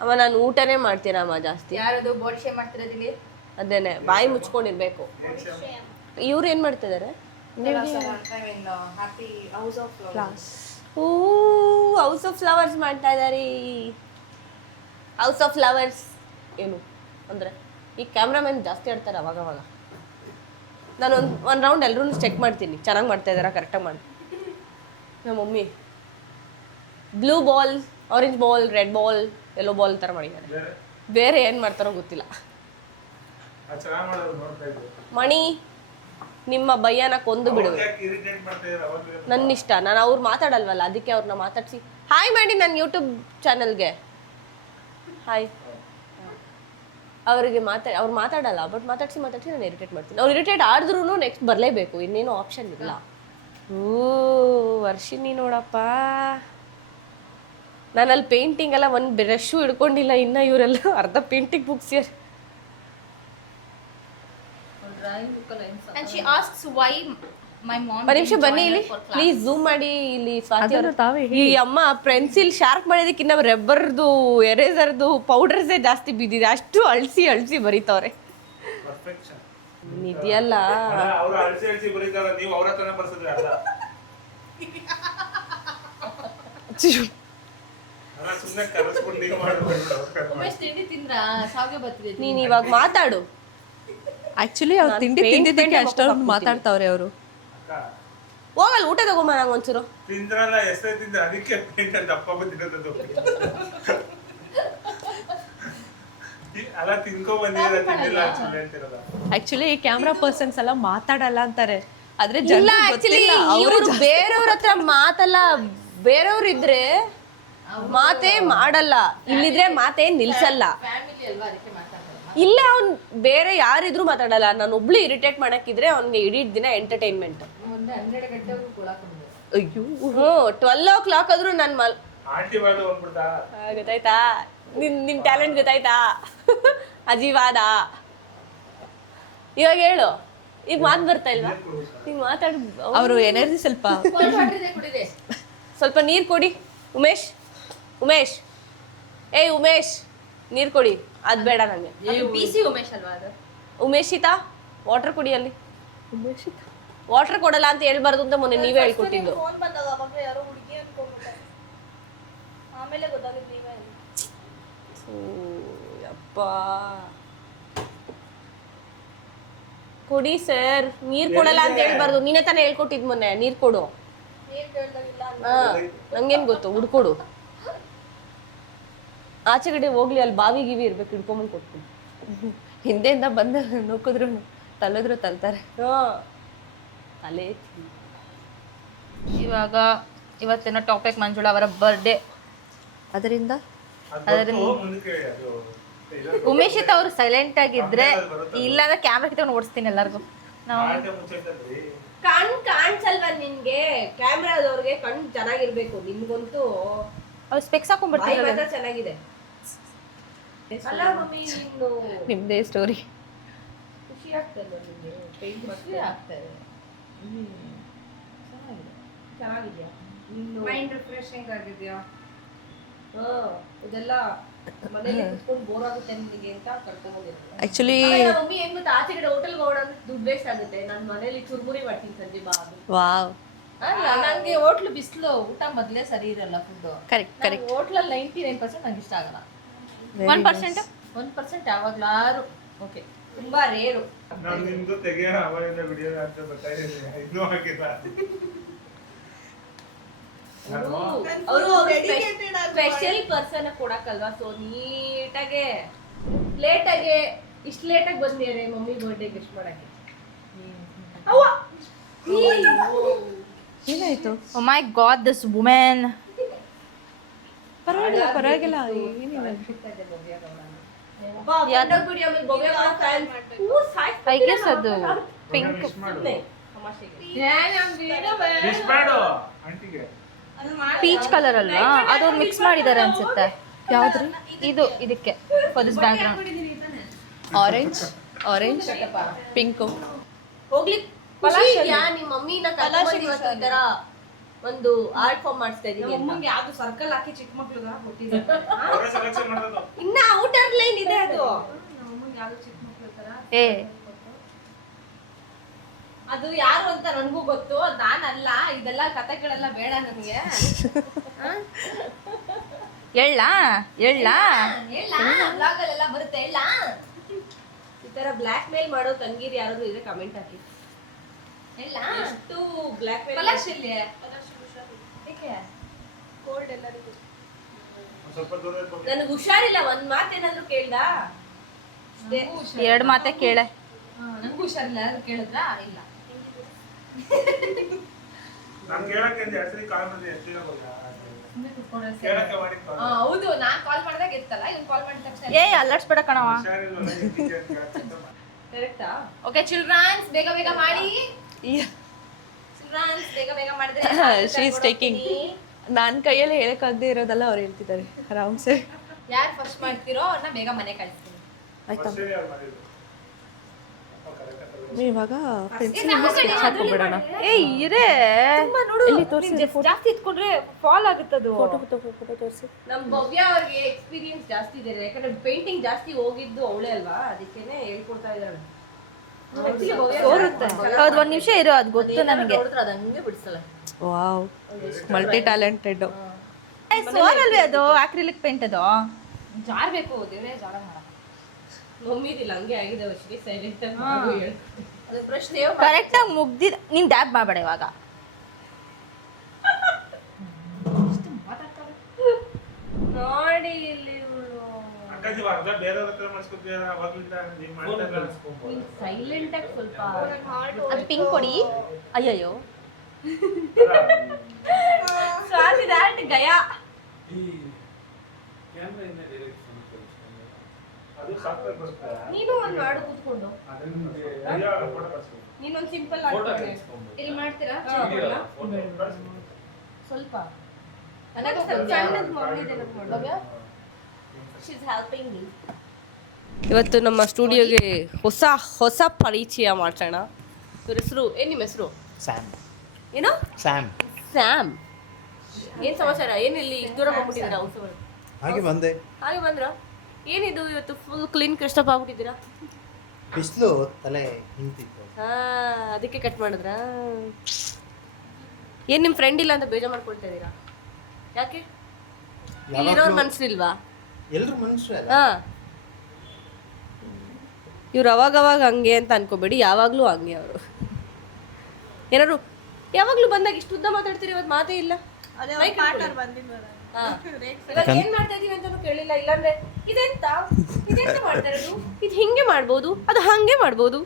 ಅಮ್ಮ ನಾನು ಊಟನೇ ಮಾಡ್ತೀನಮ್ಮ ಜಾಸ್ತಿ ಯಾರದು ಬಾಡಿ ಶೇಮ್ ಮಾಡ್ತಿರೋದಿಲ್ಲಿ ಅದೇನೆ ಬಾಯಿ ಮುಚ್ಕೊಂಡಿರ್ಬೇಕು ಇವ್ರು ಏನ್ ಮಾಡ್ತಿದಾರೆ ಓ ಹೌಸ್ ಆಫ್ ಫ್ಲವರ್ಸ್ ಮಾಡ್ತಾ ಇದಾರೆ ಹೌಸ್ ಆಫ್ ಫ್ಲವರ್ಸ್ ಏನು ಅಂದ್ರೆ ಈ ಕ್ಯಾಮ್ರಾಮನ್ ಜಾಸ್ತಿ ಆಡ್ತಾರೆ ಅವಾಗ ನಾನು ಒಂದು ರೌಂಡ್ ಎಲ್ಲರೂ ಚೆಕ್ ಮಾಡ್ತೀನಿ ಚೆನ್ನಾಗಿ ಮಾಡ್ತಾ ಇದಾರಾ ಕರೆಕ್ಟಾಗಿ ಮಾಡಿ ನಮ್ಮ mummy blue ball orange ball red ball yellow ball ಥರ ಮಾಡಿದ್ದಾರೆ ಬೇರೆ ಏನು ಮಾಡ್ತಾರೋ ಗೊತ್ತಿಲ್ಲ ಮಣಿ ನಿಮ್ಮ ಭಯ್ಯನ ಕೊಂದು ಬಿಡುವೆ ನನ್ನ ಇಷ್ಟ ನಾನು ಅವ್ರು ಮಾತಾಡಲ್ವಲ್ಲ ಅದಕ್ಕೆ ಅವ್ರನ್ನ ಮಾತಾಡ್ಸಿ ಹಾಯ್ ಮಾಡಿ ನನ್ನ ಯೂಟ್ಯೂಬ್ ಚಾನಲ್ಗೆ ಹಾಯ್ ಅವರಿಗೆ ಅವ್ರು ಮಾತಾಡಲ್ಲ ಬಟ್ ಮಾತಾಡ್ಸಿ ನಾನು ಇರಿಟೇಟ್ ಮಾಡ್ತೀನಿ ಅವ್ರು ಇರಿಟೇಟ್ ಆಡಿದ್ರೂ ನೆಕ್ಸ್ಟ್ ಬರಲೇಬೇಕು ಇನ್ನೇನು ಆಪ್ಷನ್ ಇಲ್ಲ ಓ ವರ್ಷಿನಿ ನೋಡಪ್ಪ ನಾನಲ್ಲಿ ಪೇಂಟಿಂಗ್ ಎಲ್ಲ ಒಂದು ಬ್ರಷು ಹಿಡ್ಕೊಂಡಿಲ್ಲ ಇನ್ನ ಇವರೆಲ್ಲ ಅರ್ಧ ಪೇಂಟಿಂಗ್ ಬುಕ್ಸ್ ಯಾರು And she asks why my mom ಒಂದು ನಿಮಿಷ ಬನ್ನಿ ಇಲ್ಲಿ ಪ್ಲೀಸ್ ಝೂಮ್ ಮಾಡಿ ಇಲ್ಲಿ ಸ್ವಾತಿ ಅವರು ಈ ಅಮ್ಮ ಪೆನ್ಸಿಲ್ ಶಾರ್ಪ್ ಮಾಡೋದಕ್ಕಿಂತ ರಬ್ಬರ್ದು ಎರೇಸರ್ದು ಪೌಡರ್ಸೇ ಜಾಸ್ತಿ ಬಿದ್ದಿದೆ ಅಷ್ಟು ಅಳಿಸಿ ಬರೀತವ್ರೆ ಇದೆಯಲ್ಲ ಅವ್ರು ಅಳಿಸಿ ಬರೀತಾರ ನೀವು ಅವ್ರ ಹತ್ರನೇ ಬರ್ಸಿದ್ರೆ ಅಲ್ಲ ಸುಮ್ಮನೆ ಕರೆಸ್ಕೊಂಡು ನೀವು ಮಾಡ್ಬೇಕು ಉಮೇಶ್ ತಿಂಡಿ ತಿಂದ್ರಾ ಶಾವಿಗೆ ಬತ್ತಿದೆ ನೀನ್ ಇವಾಗ ಮಾತಾಡು ಆಕ್ಚುಲಿ ಅವ್ರು ತಿಂಡಿ ತಿಂದಿದ್ದಕ್ಕೆ ಅಷ್ಟೊಂದು ಮಾತಾಡ್ತಾವ್ರೆ ಅವರು ಹೋಗಲ್ಲ ಊಟ ತಗೊಂಬ ನಂಗೆ ಒಂಚೂರು ತಿಂದ್ರಲ್ಲ ಎಷ್ಟೇ ತಿಂದ್ರೆ ಅದಕ್ಕೆ ದಪ್ಪ ಬಂದಿರೋದು ಅಲ್ಲ ತಿನ್ಕೊ ಬಂದಿರ ತಿಂದಿಲ್ಲ ಅಂತಿರಲ್ಲ ಆಕ್ಚುಲಿ ಈ ಕ್ಯಾಮ್ರಾ ಪರ್ಸನ್ಸ್ ಎಲ್ಲ ಮಾತಾಡಲ್ಲ ಅಂತಾರೆ ಆದ್ರೆ ಇಲ್ಲ ಆಕ್ಚುಲಿ ಇವರು ಬೇರೆಯವ್ರ ಹತ್ರ ಮಾತಲ್ಲ ಬೇರೆಯವ್ರು ಇದ್ರೆ ಮಾತೇ ಮಾಡಲ್ಲ ಇಲ್ಲಿದ್ರೆ ಮಾತೇ ನಿಲ್ಸಲ್ಲ ಫ್ಯಾಮಿಲಿ ಅಲ್ವಾ ಅದಕ್ಕೆ ಮಾತಾಡ್ತಾರೆ ಇಲ್ಲ ಅವ್ನ್ ಬೇರೆ ಯಾರಿದ್ರು ಮಾತಾಡಲ್ಲ ನಾನು ಒಬ್ಳು ಇರಿಟೇಟ್ ಮಾಡಕ್ಕಿದ್ರೆ ಅವ್ನಿಗೆ ಇಡೀ ದಿನ ಎಂಟರ್ಟೈನ್ಮೆಂಟ್ ಒಂದು 12 ಗಂಟೆವರೆಗೂ ಕುಳಾಕೊಂಡು ಅಯ್ಯೋ 12 ಆದ್ರೂ ನಾನು ಆಂಟಿ ಬಾಡು ಬಂದ್ಬಿಡ್ತಾ ಗೊತ್ತಾಯ್ತಾ ನಿನ್ ಟ್ಯಾಲೆಂಟ್ ಗೊತ್ತಾಯ್ತಾ ಅಜೀವಾದ ಇವಾಗ ಹೇಳು ಈಗ ಮಾತು ಬರ್ತಾ ಇಲ್ವಾ ಈಗ ಮಾತಾಡ್ ಅವರು ಎನರ್ಜಿ ಸ್ವಲ್ಪ ಕುಡಿದೆ ಸ್ವಲ್ಪ ನೀರು ಕೊಡಿ ಉಮೇಶ್ ಉಮೇಶ್ ನೀರು ಕೊಡಿ ಅದು ಬೇಡ ನನಗೆ ಬಿಸಿ ಉಮೇಶ್ ಅಲ್ವಾ ಅದು ಉಮೇಶಿತಾ ವಾಟರ್ ಕೊಡಿ ಅಲ್ಲಿ ವಾಟರ್ ಕೊಡಲ್ಲ ಅಂತ ಹೇಳ್ಬಾರ್ದು ಅಂತ ಮೊನ್ನೆ ನೀವೇ ಹೇಳ್ಕೊಟ್ಟಿದ್ದು ಫೋನ್ ಬಂದಾಗ ಅವಾಗ ಯಾರೋ ಹುಡುಗಿ ಅನ್ಕೊಂಡ್ಬಿಟ್ಟೆ ಆಮೇಲೆ ಗೊತ್ತಾಗಿದ್ದು ನೀವೇ ಯಪ್ಪ ಕೊಡಿ ಸರ್ ನೀರ್ ಕೊಡಲ್ಲ ಅಂತ ಹೇಳ್ಬಾರ್ದು ನೀನೇ ತಾನೇ ಹೇಳ್ಕೊಟ್ಟಿದ್ ಮೊನ್ನೆ ನೀರ್ ಕೊಡು ನೀರ್ ಕೇಳ್ದಾಗಿಲ್ಲ ನಂಗೇನ್ ಗೊತ್ತು ಹುಡ್ಕೊಡು ಆಚೆ ಕಡೆ ಹೋಗ್ಲಿ ಅಲ್ಲಿ ಬಾವಿ ಗಿವಿ ಇರ್ಬೇಕು ಹಿಡ್ಕೊಂಬಂದು ಕೊಡ್ತೀನಿ ಹಿಂದೆಯಿಂದ ಬಂದು ನೋಕಿದ್ರು ತಲೆದ್ರು ತಲ್ತಾರೆ ತಲೆ ಇವಾಗ ಇವತ್ತಿನ ಟಾಪಿಕ್ ಮಂಜುಳಾ ಅವರ ಬರ್ಡೇ ಅದರಿಂದ ಮುಂದಕ್ಕೆ ಅದು ಉಮೇಶಿತ್ ಅವರು ಸೈಲೆಂಟ್ ಆಗಿದ್ರೆ ಇಲ್ಲಾಂದ್ರೆ ಕ್ಯಾಮ್ರಾ ಕಿತ್ಕೊಂಡು ಓಡಿಸ್ತೀನಿ ಎಲ್ಲರಿಗೂ ನಾವು ಆಟೆ ಮುಚ್ಚೈತಲ್ರಿ ಕಣ್ ಕಾಣಿಸಲ್ವಾ ನಿನ್ಗೆ ಕ್ಯಾಮ್ರಾದವ್ರಿಗೆ ಕಣ್ ಚೆನ್ನಾಗಿರ್ಬೇಕು ನಿಮ್ಗಂತೂ ಅವ್ರು ಸ್ಪೆಕ್ಸ್ ಹಾಕೊಂಡ್ಬಿಡ್ತಾರೆ ಮಾತ್ರ ಚೆನ್ನಾಗಿದೆ ಅಲ್ಲ ಮಮ್ಮಿ ನಿಮ್ದು ನಿಮ್ದೇ ಸ್ಟೋರಿ ಖುಷಿ ಆಗ್ತಲ್ವಾ ನಿಮ್ಗೆ ಖುಷಿ ಆಗ್ತದೆ ಚೆನ್ನಾಗಿದೆ ಚೆನ್ನಾಗಿದ್ಯಾ ಮೈಂಡ್ ರಿಫ್ರೆಶಿಂಗ್ ಆಗಿದೆಯಾ? ಇದೆಲ್ಲ ಮನೇಲಿ ಕುತ್ಕೊಂಡು ಬೋರ್ ಆಗುತ್ತೆ ನಿಮಗೆ ಅಂತ ಕರ್ಕೊಂಡ್ಬಂದಿರ್ತೀನಿ. ಆ್ಯಕ್ಚುಲಿ ಮಮ್ಮಿ ಏನ್ ಗೊತ್ತಾ, ಆಚೆ ಕಡೆ ಹೋಟೆಲ್ಗೆ ಹೋಗೋಣ ಅಂದ್ರೆ ದುಡ್ಡು ವೇಸ್ಟ್ ಆಗುತ್ತೆ. ನಾನು ಮನೇಲಿ ಚುರುಮುರಿ ಮಾಡ್ತೀನಿ ಸಂಜೆ ಬಾಬು. ವಾವ್, ಅಲ್ಲ, ನಂಗೆ ಹೋಟ್ಲು ಬಿಸಿಲು ಊಟ ಮೊದಲೇ ಸರಿ ಇರಲ್ಲ ಫುಡ್. ಕರೆಕ್ಟ್ ಹೋಟ್ಲಲ್ಲಿ 99% ನಂಗೆ ಇಷ್ಟ ಆಗಲ್ಲ. 1% ಯಾವಾಗ್ಲಾರು ಓಕೆ, ತುಂಬಾ ರೇರು. ನಾನು ನಿಮ್ದು ತೆಗೆಯೋಣ ಅವರಿಂದ ವಿಡಿಯೋ ಅಂತ ಬರ್ತಾಯಿದ್ದೀನಿ, ಇನ್ನೂ ಹಾಕಿಲ್ಲ. ಅವರು ಸ್ಪೆಷಲ್ ಪರ್ಸನ್ ಕೊಡಕ್ಕಲ್ವಾ, ಸೊ ನೀಟಾಗೆ ಲೇಟಾಗೆ ಇಷ್ಟು ಲೇಟಾಗಿ ಬಂದಿದ್ದಾರೆ ಮಮ್ಮಿ ಬರ್ಡೇ ಗಿಫ್ಟ್ ಮಾಡಕ್ಕೆ. ಏನಾಯ್ತು? Oh my god, this woman. ಪರವಾಗಿಲ್ಲ ಏನಿಲ್ಲ. I guess ಅದು ಪಿಂಕ್ ವಿಶ್ ಮಾಡು ಆಂಟಿಗೆ. ಪೀಚ್ ಕಲರ್ ಅಲ್ವಾ, ಅದು ಮಿಕ್ಸ್ ಮಾಡಿದ್ದಾರೆ ಅನ್ಸುತ್ತೆ. ಯಾವ್ದ್ರಿ ಇದು? ಇದಕ್ಕೆ for this background orange pink. ಹೋಗ್ಲಿ ನಿಮ್ಮ ಮಮ್ಮಿನ ಕರ್ಕೊಂಡ್ಬಂದು ಈ ತರ ಒಂದು ಆರ್ಟ್ ಫಾರ್ಮ್ ಮಾಡಿಸ್ತಾ ಇದೀನಿ ಅಂತ. ಯಾವ್ದು ಸರ್ಕಲ್ ಹಾಕಿ ಚಿಕ್ಕ ಮಕ್ಳಿಗೆ ಕೊಟ್ಟಿದ್ದಾರೆ. ಅವರೇ ಸೆಲೆಕ್ಷನ್ ಮಾಡೋದು. ಇನ್ನ ಔಟರ್ ಲೈನ್ ಇದೆ ಅದು. ಏ ಅದು ಯಾರು ಅಂತ ನನಗೂ ಗೊತ್ತು, ನಾನಲ್ಲ. ಇದೆಲ್ಲ ಕಥೆಗಳೆಲ್ಲ ಬೇಡ ನನಗೆ. ಎಳ್ಳ ಬ್ಲಾಗಲ್ಲೆಲ್ಲ ಬರುತ್ತೆ ಇಲ್ಲ. ಈ ತರ ಬ್ಲಾಕ್ ಮೇಲ್ ಮಾಡೋ ತಂಗೀರ್ ಯಾರಾದ್ರೂ ಇದ್ರೆ ಕಮೆಂಟ್ ಹಾಕಿ. ಎಷ್ಟು ಬ್ಲಾಕ್ ಮೇಲ್. ಸ್ವಲ್ಪ ದೂರ ಇರ್ಬೇಕು. ನನಗೆ ಹುಷಾರಿಲ್ಲ, ಒಂದ್ ಮಾತೇನಾದ್ರು ಕೇಳ್ದ? ಎರಡು ಮಾತೆ ಕೇಳೆ. ನಂಗೂ ಹುಷಾರಿಲ್ಲ, ಕೇಳಿದ್ರಾ? ಇಲ್ಲ. ನಾನು ಕೇಳಕ್ಕೆ ಒಂದು ಎರಡು ಸರಿ ಕಾಲ್ ಮಾಡಿದೆ, ಎತ್ತಿಲ್ಲ ಕೇಳಕ್ಕೆ ಮಾಡಿ ಕಾಲ್. ಹೌದು, ನಾನ್ ಕಾಲ್ ಮಾಡಿದಾಗ ಎತ್ತಲ್ಲ, ಇವ್ನು ಕಾಲ್ ಮಾಡಿದ ತಕ್ಷಣ ಏ ಅಲ್ಲಡ್ಸ್ಬೇಡ ಕಣವ. ಹುಷಾರಿಲ್ವಲ್ಲ, ಎತ್ತಿಗೆ ಅಂತ ಕೇಳಕ್ಕೆ ಅಂತ ಮಾಡಿ. ಕರೆಕ್ಟಾ? ಓಕೆ ಚಿಲ್ಡ್ರನ್ಸ್, ಬೇಗ ಬೇಗ ಮಾಡಿ. ಚಿಲ್ಡ್ರನ್ಸ್ ಬೇಗ ಬೇಗ ಮಾಡಿದ್ರೆ ಶಿ ಈಸ್ ಟೇಕಿಂಗ್. ನನ್ನ ಕೈಯಲ್ಲಿ ಹೇಳಕ್ಕಾಗದೆ ಇರೋದಲ್ಲ ಅವ್ರು ಹೇಳ್ತಿದ್ದಾರೆ ಆರಾಮ್ಸೆ. ಯಾರು ಫಸ್ಟ್ ಮಾಡ್ತಿರೋ ಅವ್ರನ್ನ ಬೇಗ ಮನೆ ಕಳಿಸ್ತೀನಿ. ಆಯ್ತಾ? ಸರಿ ಅವ್ರು ಮಾಡಿದ್ರು. ಅಪ್ಪ ಕರೆಕ್ಟ್ ಆಗಿ ಇವಾಗ ಪೆನ್ಸಿಲ್ ಸ್ಕೆಚ್ ಹಾಕ್ಬಿಡೋಣ. ಏ ಇರೇ ಎಲ್ಲಿ ತೋರಿಸಿ? ಜಾಸ್ತಿ ಇಟ್ಕೊಂಡ್ರೆ ಫಾಲ್ ಆಗುತ್ತದು. ಫೋಟೋ ತೋರಿಸಿ. ನಮ್ ಭವ್ಯ ಅವ್ರಿಗೆ ಎಕ್ಸ್ಪೀರಿಯನ್ಸ್ ಜಾಸ್ತಿ ಇದೆ, ಯಾಕಂದ್ರೆ ಪೇಂಟಿಂಗ್ ಜಾಸ್ತಿ ಹೋಗಿದ್ದು ಅವಳೇ ಅಲ್ವಾ, ಅದಕ್ಕೇನೆ ಹೇಳ್ಕೊಡ್ತಾ ಇದ್ದಾಳೆ. ಸೋರುತ್ತೆ. ಹೌದು, ಒಂದ್ ನಿಮಿಷ ಇರು, ಅದು ಗೊತ್ತು ನನಗೆ. ಅದು ಹಂಗೆ ಬಿಡಿಸಲ್ಲ. Wow, multi talented. ಸೋರಲ್ವೇ ಅದು ಆಕ್ರಿಲಿಕ್ ಪೇಂಟ್ ಅದು? ಜಾರ್ಬೇಕು, ದೇವ್ರೆ ಜಾರ ಮಾಡ. ಮಮ್ಮಿದಿಲ್ಲ, ಹಂಗೆ ಆಗಿದೆ ವರ್ಷಕ್ಕೆ. ಸೈಲೆಂಟ್ ಆಗಿ ಮಾಡು ಹೇಳು. ಅದು ಪ್ರಶ್ನೆ ಕರೆಕ್ಟ್ ಆಗಿ ಮುಗ್ದಿದ್. ನೀನ್ ಡ್ಯಾಬ್ ಮಾಡಬೇಡ ಇವಾಗ. ನೋಡಿ ಇಲ್ಲಿ ಇವಳು ಅಕ್ಕಾಜಿ ಅರ್ಧ ಬೇರೆಯವ್ರ ಹತ್ರ ಮಾಡಿಸ್ಕೊತೀಯ, ಅವಾಗ್ಲಿಂದ ನೀನ್ ಮಾಡ್ತಾ ಇಲ್ಲ. ಸೈಲೆಂಟ್ ಆಗಿ ಸ್ವಲ್ಪ. ಅದು ಪಿಂಕ್ ಕೊಡಿ. ಅಯ್ಯಯ್ಯೋ, ಸ್ವಾತಿ ದಾಟ್ ಗಯಾ. ಅದು ಸಾಫ್ಟ್ವೇರ್ ಬರುತ್ತೆ. ನೀನು ಒಂದ್ ಮಾಡು ಕೂತ್ಕೊಂಡು. ಅದನ್ನ ಫೋಟೋ ಕಳಿಸ್ಬೇಕು. ನೀನೊಂದ್ ಸಿಂಪಲ್ ಇಲ್ಲಿ ಮಾಡ್ತೀರಾ? ಸ್ವಲ್ಪ ಇವತ್ತು ನಮ್ಮ ಸ್ಟುಡಿಯೋಗೆ ಹೊಸ ಹೊಸ ಪರಿಚಯ ಮಾಡ್ಸೋಣ. ಇವ್ರ ಹೆಸರು ಏನ್? ನಿಮ್ಮ ಹೆಸರು ಸ್ಯಾಮ್. ಏನು? ಸ್ಯಾಮ್. ಸ್ಯಾಮ್. ಏನ್ ಸಮಾಚಾರ? ಏನ್ ಇಲ್ಲಿ ಇಷ್ಟು ದೂರ ಬಂದ್ಬಿಟ್ಟಿದ್ದೀರಾ? ಹಾಗೆ ಬಂದೆ. ಹಾಗೆ ಬಂದ್ರ? ಏನಿದು ಇವತ್ತು ಫುಲ್ ಕ್ಲೀನ್ ಕ್ರಿಸ್ಟಪ್ ಆಗ್ಬಿಟ್ಟಿದ್ದೀರಾ? ಬಿಸಿಲು ತಲೆ ನಿಂತಿತ್ತು. ಹಾ, ಅದಕ್ಕೆ ಕಟ್ ಮಾಡಿದ್ರಾ? ಏನ್ ನಿಮ್ ಫ್ರೆಂಡ್ ಇಲ್ಲ ಅಂತ ಬೇಜಾರ್ ಮಾಡ್ಕೊಳ್ತಾ ಇದೀರಾ? ಯಾಕೆ? ಇಲ್ಲಿರೋರ್ ಮನ್ಸಿಲ್ವಾ? ಎಲ್ರು ಮನುಷ್ಯರು ಅಲ್ಲ. ಹಾ, ಇವ್ರು ಅವಾಗವಾಗ ಹಂಗೆ ಅಂತ ಅನ್ಕೋಬೇಡಿ, ಯಾವಾಗ್ಲೂ ಹಂಗೆ ಅವರು. ಏನಾದ್ರು ಯಾವಾಗ್ಲೂ ಬಂದಾಗ ಇಷ್ಟು ಉದ್ದ ಮಾತಾಡ್ತೀರಿ, ಇವತ್ತು ಮಾತೇ ಇಲ್ಲ. ಹಾ. ಇವಾಗ ಏನ್ ಮಾಡ್ತಾ ಇದೀವಿ ಅಂತ ಕೇಳಿಲ್ಲ. ಇಲ್ಲಾಂದ್ರೆ ಇದೆಂತ ಮಾಡ್ತಾ ಇರೋದು? ಇದು ಹಿಂಗೆ ಮಾಡ್ಬೋದು, ಅದು ಹಂಗೆ ಮಾಡ್ಬೋದು.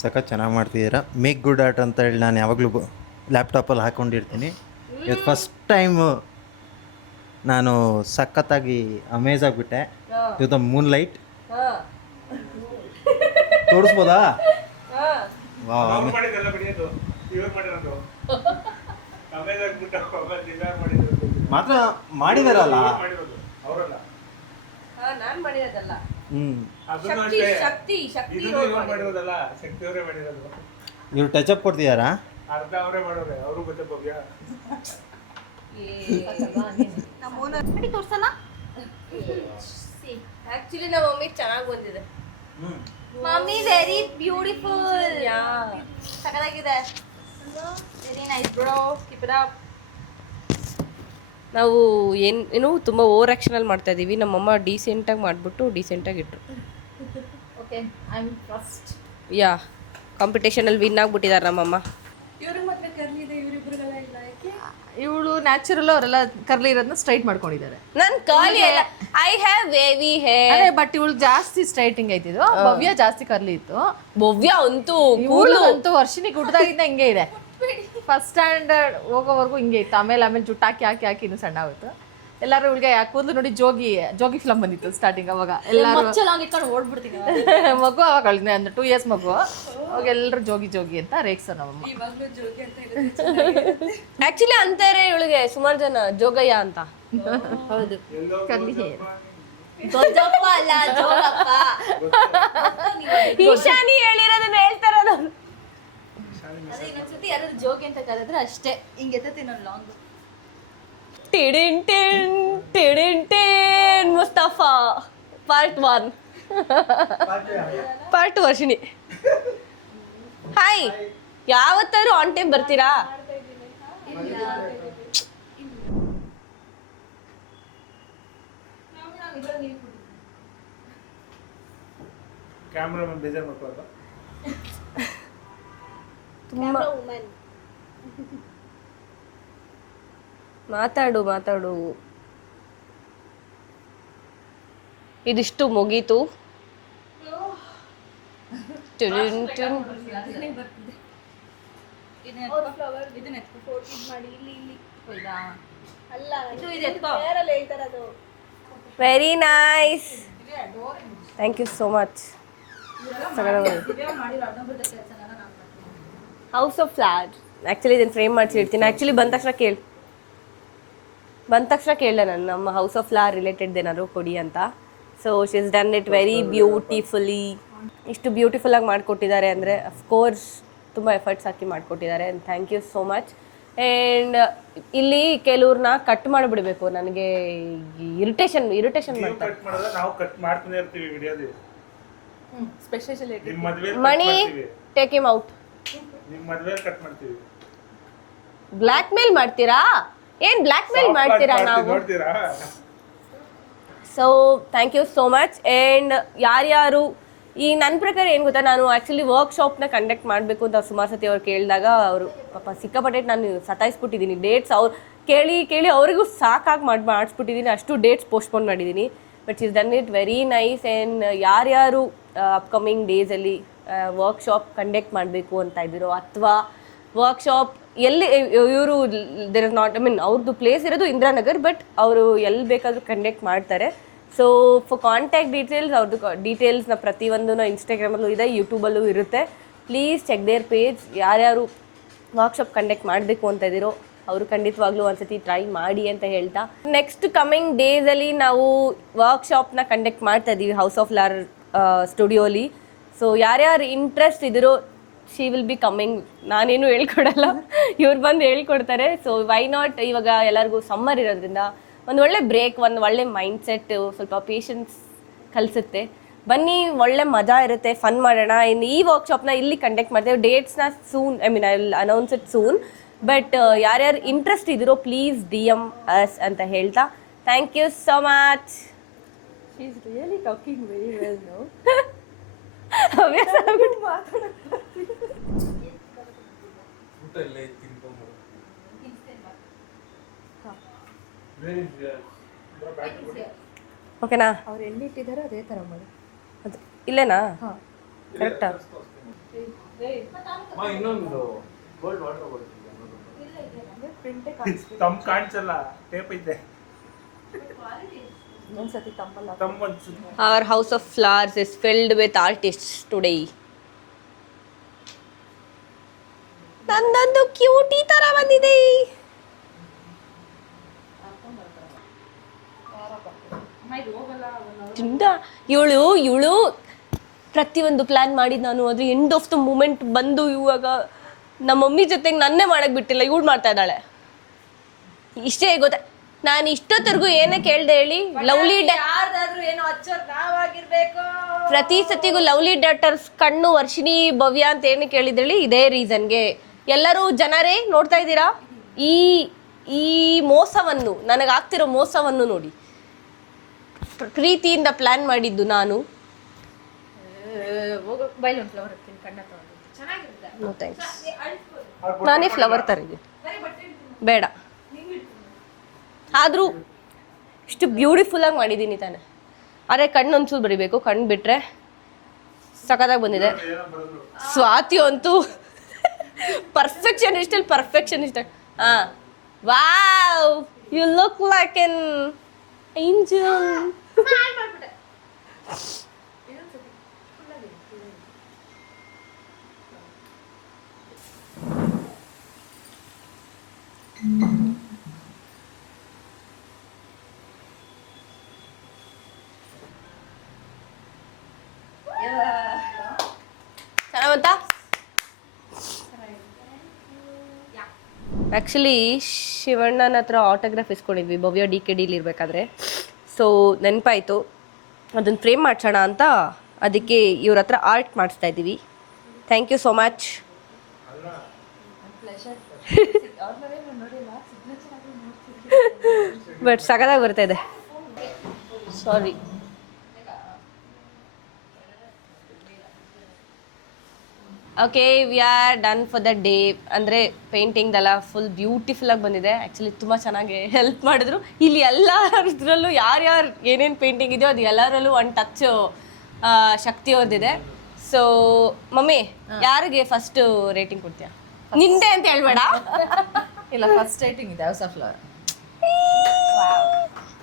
ಸಖತ್ ಚೆನ್ನಾಗಿ ಮಾಡ್ತಿದ್ದೀರಾ. ಮೇಕ್ ಗುಡ್ ಆರ್ಟ್ ಅಂತ ಹೇಳಿ ನಾನು ಯಾವಾಗಲೂ ಲ್ಯಾಪ್ಟಾಪಲ್ಲಿ ಹಾಕ್ಕೊಂಡಿರ್ತೀನಿ. ಇವತ್ತು ಫಸ್ಟ್ ಟೈಮು ನಾನು ಸಖತ್ತಾಗಿ ಅಮೇಜ್ ಆಗಿಬಿಟ್ಟೆ. ಇವತ್ತು ಮೂನ್ ಲೈಟ್ ಹಾ, ತೋರಿಸ್ಬೋದಾ? ಹಾ. ಅವ್ರು ಮಾಡಿದ್ದೆಲ್ಲ ಬಿಡಿಯೋದು, ಇವ್ರು ಮಾಡಿರೋದು. ಆಮೇಲೆ ಆಗ್ಬಿಟ್ಟು ಆಮೇಲೆ ಡಿಸೈರ್ ಮಾಡಿರೋದು. ಮಾತ್ರ ಮಾಡಿದಾರಲ್ಲ. ಇವ್ರು ಮಾಡಿರೋದು ಅವರಲ್ಲ. ಹಾ, ನಾನ್ ಮಾಡಿರೋದಲ್ಲ. ಅದನ್ನು ಶಕ್ತಿ ಅಷ್ಟೇ. ಶಕ್ತಿ ಶಕ್ತಿ ಇದನ್ನು ಇವ್ರು ಮಾಡಿರೋದಲ್ಲ, ಶಕ್ತಿ ಅವರೇ ಮಾಡಿರೋದು. ಇವ್ರು ಟಚಪ್ ಕೊಡ್ತಿದ್ದಾರಾ? ಅರ್ಧ ಅವರೇ ಮಾಡೋರೆ ಅವರು ಮತ್ತೆ ಭವ್ಯ ನೋಡಿ ತೋರ್ಸಲ್ಲ ಆಕ್ಚುಲಿ ನಮ್ಮ ಮಮ್ಮಿ ಚೆನ್ನಾಗಿ ಬಂದಿದೆ. Mummy very beautiful. ಯಾ ಸಕಲಾಗಿದೆ. Very nice bro, keep it up. ನಾವು ಏನು ತುಂಬ ಓವರ್ ಆ್ಯಕ್ಷನಲ್ಲಿ ಮಾಡ್ತಾ ಇದ್ದೀವಿ. ನಮ್ಮಮ್ಮ ಡೀಸೆಂಟಾಗಿ ಮಾಡಿಬಿಟ್ಟು ಡೀಸೆಂಟಾಗಿ ಇಟ್ಟರು. Okay, I am first. Yeah ಕಾಂಪಿಟೇಷನಲ್ಲಿ ವಿನ್ ಆಗಿಬಿಟ್ಟಿದ್ದಾರೆ ನಮ್ಮಮ್ಮ. ಇವ್ರಿಗೆ ಮಾತ್ರ ಕರ್ಲಿ ಇದೆ, ಇವರಿಬ್ರಿಗೆಲ್ಲ ಇಲ್ಲ. ಯಾಕೆ? ಇವಳು ನ್ಯಾಚುರಲ್, ಅವರೆಲ್ಲ ಕರ್ಲಿ ಇರೋದನ್ನ ಸ್ಟ್ರೈಟ್ ಮಾಡ್ಕೊಂಡಿದ್ದಾರೆ. ನನ್ ಕಾಲಿ ಅಲ್ಲ, ಐ ಹ್ಯಾವ್ ವೇವಿ ಹೇರ್. ಅದೇ ಬಟ್ ಇವಳು ಜಾಸ್ತಿ ಸ್ಟ್ರೈಟಿಂಗ್ ಐತಿದ್ದು, ಭವ್ಯ ಜಾಸ್ತಿ ಕರ್ಲಿ ಇತ್ತು. ಭವ್ಯ ಅಂತೂ ಇವಳು ಅಂತೂ ವರ್ಷನಿಗೆ ಹುಟ್ಟದಾಗಿಂದ ಹಿಂಗೆ ಇದೆ. ಫಸ್ಟ್ ಸ್ಟ್ಯಾಂಡರ್ಡ್ ಹೋಗೋವರೆಗೂ ಹಿಂಗೆ ಇತ್ತು. ಆಮೇಲೆ ಜುಟ್ಟು ಹಾಕಿ ಇನ್ನು ಸಣ್ಣ ಆಗುತ್ತೆ. ಎಲ್ಲರೂ ಇವಳಿಗೆ ಕೂದಲು ನೋಡಿ ಜೋಗಿ ಫಿಲಮ್ ಬಂದಿತ್ತು ಸ್ಟಾರ್ಟಿಂಗ್. ಅವಾಗ ಎಲ್ಲರೂ ಓಡ್ಬಿಡ್ತೀನಿ. ಮಗು ಅವಾಗ 2 years ಮಗು, ಅವಾಗ ಎಲ್ಲರೂ ಜೋಗಿ ಅಂತ ರೇಕ್ಸ ನಮ್ಮಮ್ಮ. ಆಕ್ಚುಲಿ ಅಂತಾರೆ ಇವಳಿಗೆ ಸುಮಾರು ಜನ ಜೋಗಯ್ಯ ಅಂತ. ಹೌದು, ಕರ್ಲಿ ಹೇರ್. ದೊಡ್ಡಪ್ಪ ಅಲ್ಲ ಜೋಗಪ್ಪ. ಈಶಾನಿ ಹೇಳಿರೋದನ್ನ ಹೇಳ್ತಾರಲ್ಲ. ಅದೇ ಇನ್ನೊಂದ್ಸತಿ ಯಾರಾದ್ರು ಜೋಗಿ ಅಂತ ಕರೆದ್ರೆ ಅಷ್ಟೇ ಹಿಂಗೆ ಎತ್ತತಿ ನಾನು ಲಾಂಗ್. ಟಿಡಿನ್ Mustafa part 1 part Varshini. Hi, ಯಾವತ್ತಾದ್ರೂ ಆನ್ ಟೈಮ್ ಬರ್ತೀರಾ? ಕ್ಯಾಮ್ರಾಮನ್ ಬೇಜಾರು ಮಾಡ್ಕೊಳ್ಳೋದು. ಮಾತಾಡು. ಇದಿಷ್ಟು ಮುಗೀತು. Very nice, thank you so much. House of flower actually ಇದನ್ನು ಫ್ರೇಮ್ ಮಾಡಿಸಿ ಇಡ್ತೀನಿ. ಆ್ಯಕ್ಚುಲಿ ಬಂದ ತಕ್ಷಣ ಕೇಳಿದೆ ನಾನು, ನಮ್ಮ ಹೌಸ್ ಆಫ್ ಫ್ಲವರ್ ರಿಲೇಟೆಡ್ ಏನಾದ್ರು ಕೊಡಿ ಅಂತ. So she is done it very beautifully. ಇಷ್ಟು ಬ್ಯೂಟಿಫುಲ್ಲಾಗಿ ಮಾಡಿಕೊಟ್ಟಿದ್ದಾರೆ ಅಂದರೆ ಅಫ್ಕೋರ್ಸ್ ತುಂಬ ಎಫರ್ಟ್ಸ್ ಹಾಕಿ ಮಾಡಿಕೊಟ್ಟಿದ್ದಾರೆ. And thank you so much. And ಇಲ್ಲಿ ಕೆಲವ್ರನ್ನ ಕಟ್ ಮಾಡಿಬಿಡ್ಬೇಕು, ನನಗೆ ಇರಿಟೇಷನ್ ಮಾಡ್ತಾರೆ. ಕಟ್ ಮಾಡೋದು ನಾವು ಕಟ್ ಮಾಡ್ತಾನೆ ಇರ್ತೀವಿ ವಿಡಿಯೋದಲ್ಲಿ. ಸ್ಪೆಷಲ್ ನಿಮ್ಮ ಮದುವೆ ಮಣಿ ಟೇಕ್ ಹಿಮ್ ಔಟ್. ನಿಮ್ಮ ಮದುವೆ ಕಟ್ ಮಾಡ್ತೀವಿ. ಬ್ಲ್ಯಾಕ್ ಮೇಲ್ ಮಾಡ್ತೀರಾ? ಏನ್ ಬ್ಲ್ಯಾಕ್ ಮೇಲ್ ಮಾಡ್ತೀರಾ ನಾವು? ನೋಡ್ತೀರಾ? So thank you so much. And ಯಾರ್ಯಾರು ಈ ನನ್ನ ಪ್ರಕಾರ ಏನು ಗೊತ್ತಾ, ನಾನು ಆ್ಯಕ್ಚುಲಿ ವರ್ಕ್ಶಾಪ್ನ ಕಂಡಕ್ಟ್ ಮಾಡಬೇಕು ಅಂತ ಸುಮಾರು ಸತಿ ಅವ್ರು ಕೇಳಿದಾಗ ಅವರು ಪಾಪ ಸಿಕ್ಕಾಪಟ್ಟೆ ನಾನು ಸತಾಯಿಸ್ಬಿಟ್ಟಿದ್ದೀನಿ. ಡೇಟ್ಸ್ ಅವ್ರು ಕೇಳಿ ಅವರಿಗೂ ಸಾಕಾಗಿ ಮಾಡಿಸ್ಬಿಟ್ಟಿದ್ದೀನಿ. ಅಷ್ಟು ಡೇಟ್ಸ್ ಪೋಸ್ಟ್ಪೋನ್ ಮಾಡಿದ್ದೀನಿ. But is done it very nice. And ಯಾರ್ಯಾರು ಅಪ್ಕಮಿಂಗ್ ಡೇಸಲ್ಲಿ ವರ್ಕ್ಶಾಪ್ ಕಂಡಕ್ಟ್ ಮಾಡಬೇಕು ಅಂತ ಇದ್ದೀರೋ, ಅಥವಾ ವರ್ಕ್ಶಾಪ್ ಎಲ್ಲಿ ಇವರು ದೇರ್ ಇಸ್ ನಾಟ್, ಅವ್ರದ್ದು ಪ್ಲೇಸ್ ಇರೋದು ಇಂದಿರಾನಗರ್, ಬಟ್ ಅವರು ಎಲ್ಲಿ ಬೇಕಾದರೂ ಕಂಡಕ್ಟ್ ಮಾಡ್ತಾರೆ. ಸೊ ಫಾರ್ ಕಾಂಟ್ಯಾಕ್ಟ್ ಡೀಟೇಲ್ಸ್, ಅವ್ರದ್ದು ಡೀಟೇಲ್ಸ್ನ ಪ್ರತಿಯೊಂದು ಇನ್ಸ್ಟಾಗ್ರಾಮಲ್ಲೂ ಇದೆ, ಯೂಟ್ಯೂಬಲ್ಲೂ ಇರುತ್ತೆ. Please check their page. ಯಾರ್ಯಾರು ವರ್ಕ್ಶಾಪ್ ಕಂಡಕ್ಟ್ ಮಾಡಬೇಕು ಅಂತ ಇದ್ದೀರೋ ಅವರು ಖಂಡಿತವಾಗ್ಲೂ ಒಂದ್ಸತಿ ಟ್ರೈ ಮಾಡಿ ಅಂತ ಹೇಳ್ತಾ, ನೆಕ್ಸ್ಟ್ ಕಮಿಂಗ್ ಡೇಸಲ್ಲಿ ನಾವು ವರ್ಕ್ಶಾಪ್ನ ಕಂಡಕ್ಟ್ ಮಾಡ್ತಾ ಇದ್ದೀವಿ ಹೌಸ್ ಆಫ್ ಫ್ಲವರ್ ಸ್ಟುಡಿಯೋಲಿ. ಸೊ ಯಾರ್ಯಾರು ಇಂಟ್ರೆಸ್ಟ್ ಇದ್ದೀರೋ ಶಿ ವಿಲ್ ಬಿ ಕಮ್ಮಿಂಗ್. ನಾನೇನು ಹೇಳ್ಕೊಡಲ್ಲ, ಇವ್ರು ಬಂದು ಹೇಳ್ಕೊಡ್ತಾರೆ. ಸೊ ವೈ ನಾಟ್, ಇವಾಗ ಎಲ್ಲರಿಗೂ ಸಮ್ಮರ್ ಇರೋದ್ರಿಂದ ಒಂದು ಒಳ್ಳೆ ಬ್ರೇಕ್, ಒಂದು ಒಳ್ಳೆ ಮೈಂಡ್ಸೆಟ್, ಸ್ವಲ್ಪ ಪೇಷನ್ಸ್ ಕಲಿಸುತ್ತೆ. ಬನ್ನಿ, ಒಳ್ಳೆ ಮಜಾ ಇರುತ್ತೆ, ಫನ್ ಮಾಡೋಣ. ಇನ್ನು ಈ ವರ್ಕ್ಶಾಪ್ನ ಇಲ್ಲಿ ಕಂಡಕ್ಟ್ ಮಾಡ್ತೇವೆ. ಡೇಟ್ಸ್ನ soon, I will announce it soon. But ಯಾರ್ಯಾರು ಇಂಟ್ರೆಸ್ಟ್ ಇದ್ದೀರೋ ಪ್ಲೀಸ್ DM us ಅಂತ ಹೇಳ್ತಾ, thank you so much. She is really talking very well no. ಹವ್ಯಾಸ ಓಕೆನಾ? ಅವ್ರು ಎಲ್ಲಿಟ್ಟಿದ್ದಾರೆ ಅದೇ ಥರ ಮಾಡಿ. ಅದು ಇಲ್ಲೇನಾ? ಕರೆಕ್ಟಾ? ತಮ್ಮ ಕಾಣಿಸಲ್ಲ, ಟೇಪ್ ಐತೆ. ಒಂದ್ಸತಿ ತಂಪಲ್ಲ. Our house of flowers is filled with artists today. ನಂದೊಂದು ಕ್ಯೂಟಿ ತರ ಬಂದಿದೆ. ಇವಳು ಪ್ರತಿಯೊಂದು ಪ್ಲಾನ್ ಮಾಡಿದ್ದು ನಾನು, ಅದು ಎಂಡ್ ಆಫ್ ದ ಮೂಮೆಂಟ್ ಬಂದು ಇವಾಗ ನಮ್ಮ ಮಮ್ಮಿ ಜೊತೆಗೆ ನನ್ನೇ ಮಾಡಕ್ ಬಿಟ್ಟಿಲ್ಲ, ಇವಳು ಮಾಡ್ತಾ ಇದ್ದಾಳೆ. ಇಷ್ಟೇ ಗೊತ್ತಾ, ನಾನು ಇಷ್ಟೊತ್ತರೆಗೂ ಏನೇ ಕೇಳ್ದೆ ಹೇಳಿ, ಲವ್ಲಿ ಪ್ರತಿ ಸತಿಗೂ ಲವ್ಲಿ ಡಾಟರ್ಸ್ ಕಣ್ಣು ವರ್ಷಿಣಿ ಭವ್ಯ ಅಂತ ಏನು ಕೇಳಿದ್ರೇಳಿ ಇದೇ ರೀಸನ್ಗೆ. ಎಲ್ಲರೂ ಜನರೇ ನೋಡ್ತಾ ಇದ್ದೀರಾ ಈ ಮೋಸವನ್ನು, ನನಗಾಗ್ತಿರೋ ಮೋಸವನ್ನು ನೋಡಿ. ಪ್ರೀತಿಯಿಂದ ಪ್ಲಾನ್ ಮಾಡಿದ್ದು ನಾನು. ನೋ ಥ್ಯಾಂಕ್ಸ್, ನಾನೇ ಫ್ಲವರ್ ತರಿದ್ದೆ, ಬೇಡ. ಆದರೂ ಇಷ್ಟು ಬ್ಯೂಟಿಫುಲ್ಲಾಗಿ ಮಾಡಿದ್ದೀನಿ ತಾನೆ. ಆದರೆ ಕಣ್ಣು ಒಂಚೂರು ಬರಿಬೇಕು, ಕಣ್ಣು ಬಿಟ್ಟರೆ ಸಖತ್ತಾಗಿ ಬಂದಿದೆ. ಸ್ವಾತಿ ಅಂತೂ ಪರ್ಫೆಕ್ಷನಿಸ್ಟ್. ಹಾಂ, wow, you look like an angel. ಚೆನ್ನಾಗಂತ. ಆ್ಯಕ್ಚುಲಿ ಶಿವಣ್ಣನ ಹತ್ರ ಆಟೋಗ್ರಾಫ್ ಇಸ್ಕೊಂಡಿದ್ವಿ ಭವ್ಯ DKDಲಿ ಇರಬೇಕಾದ್ರೆ. ಸೊ ನೆನಪಾಯಿತು, ಅದನ್ನು ಫ್ರೇಮ್ ಮಾಡಿಸೋಣ ಅಂತ ಅದಕ್ಕೆ ಇವ್ರ ಹತ್ರ ಆರ್ಟ್ ಮಾಡಿಸ್ತಾ ಇದ್ದೀವಿ. Thank you so much. But ಸಗದಾಗಿ ಬರ್ತಾ ಇದೆ. Sorry. Okay, we are done for the day. ಅಂದರೆ ಪೇಂಟಿಂಗ್ದೆಲ್ಲ ಫುಲ್ ಬ್ಯೂಟಿಫುಲ್ಲಾಗಿ ಬಂದಿದೆ. ಆ್ಯಕ್ಚುಲಿ ತುಂಬ ಚೆನ್ನಾಗಿ ಹೆಲ್ಪ್ ಮಾಡಿದ್ರು. ಇಲ್ಲಿ ಎಲ್ಲರದ್ರಲ್ಲೂ ಯಾರ್ಯಾರು ಏನೇನು ಪೇಂಟಿಂಗ್ ಇದೆಯೋ ಅದು ಎಲ್ಲರಲ್ಲೂ ಒಂದು ಟಚ್ಚು ಶಕ್ತಿ ಹೊಂದಿದೆ. ಸೊ ಮಮ್ಮಿ, ಯಾರಿಗೆ ಫಸ್ಟ್ ರೇಟಿಂಗ್ ಕೊಡ್ತೀಯಾ? ನಿಂದೆ ಅಂತ ಹೇಳ್ಬೇಡ. ಇಲ್ಲ, ಫಸ್ಟ್ ರೇಟಿಂಗ್ ಇದೆ house of flower.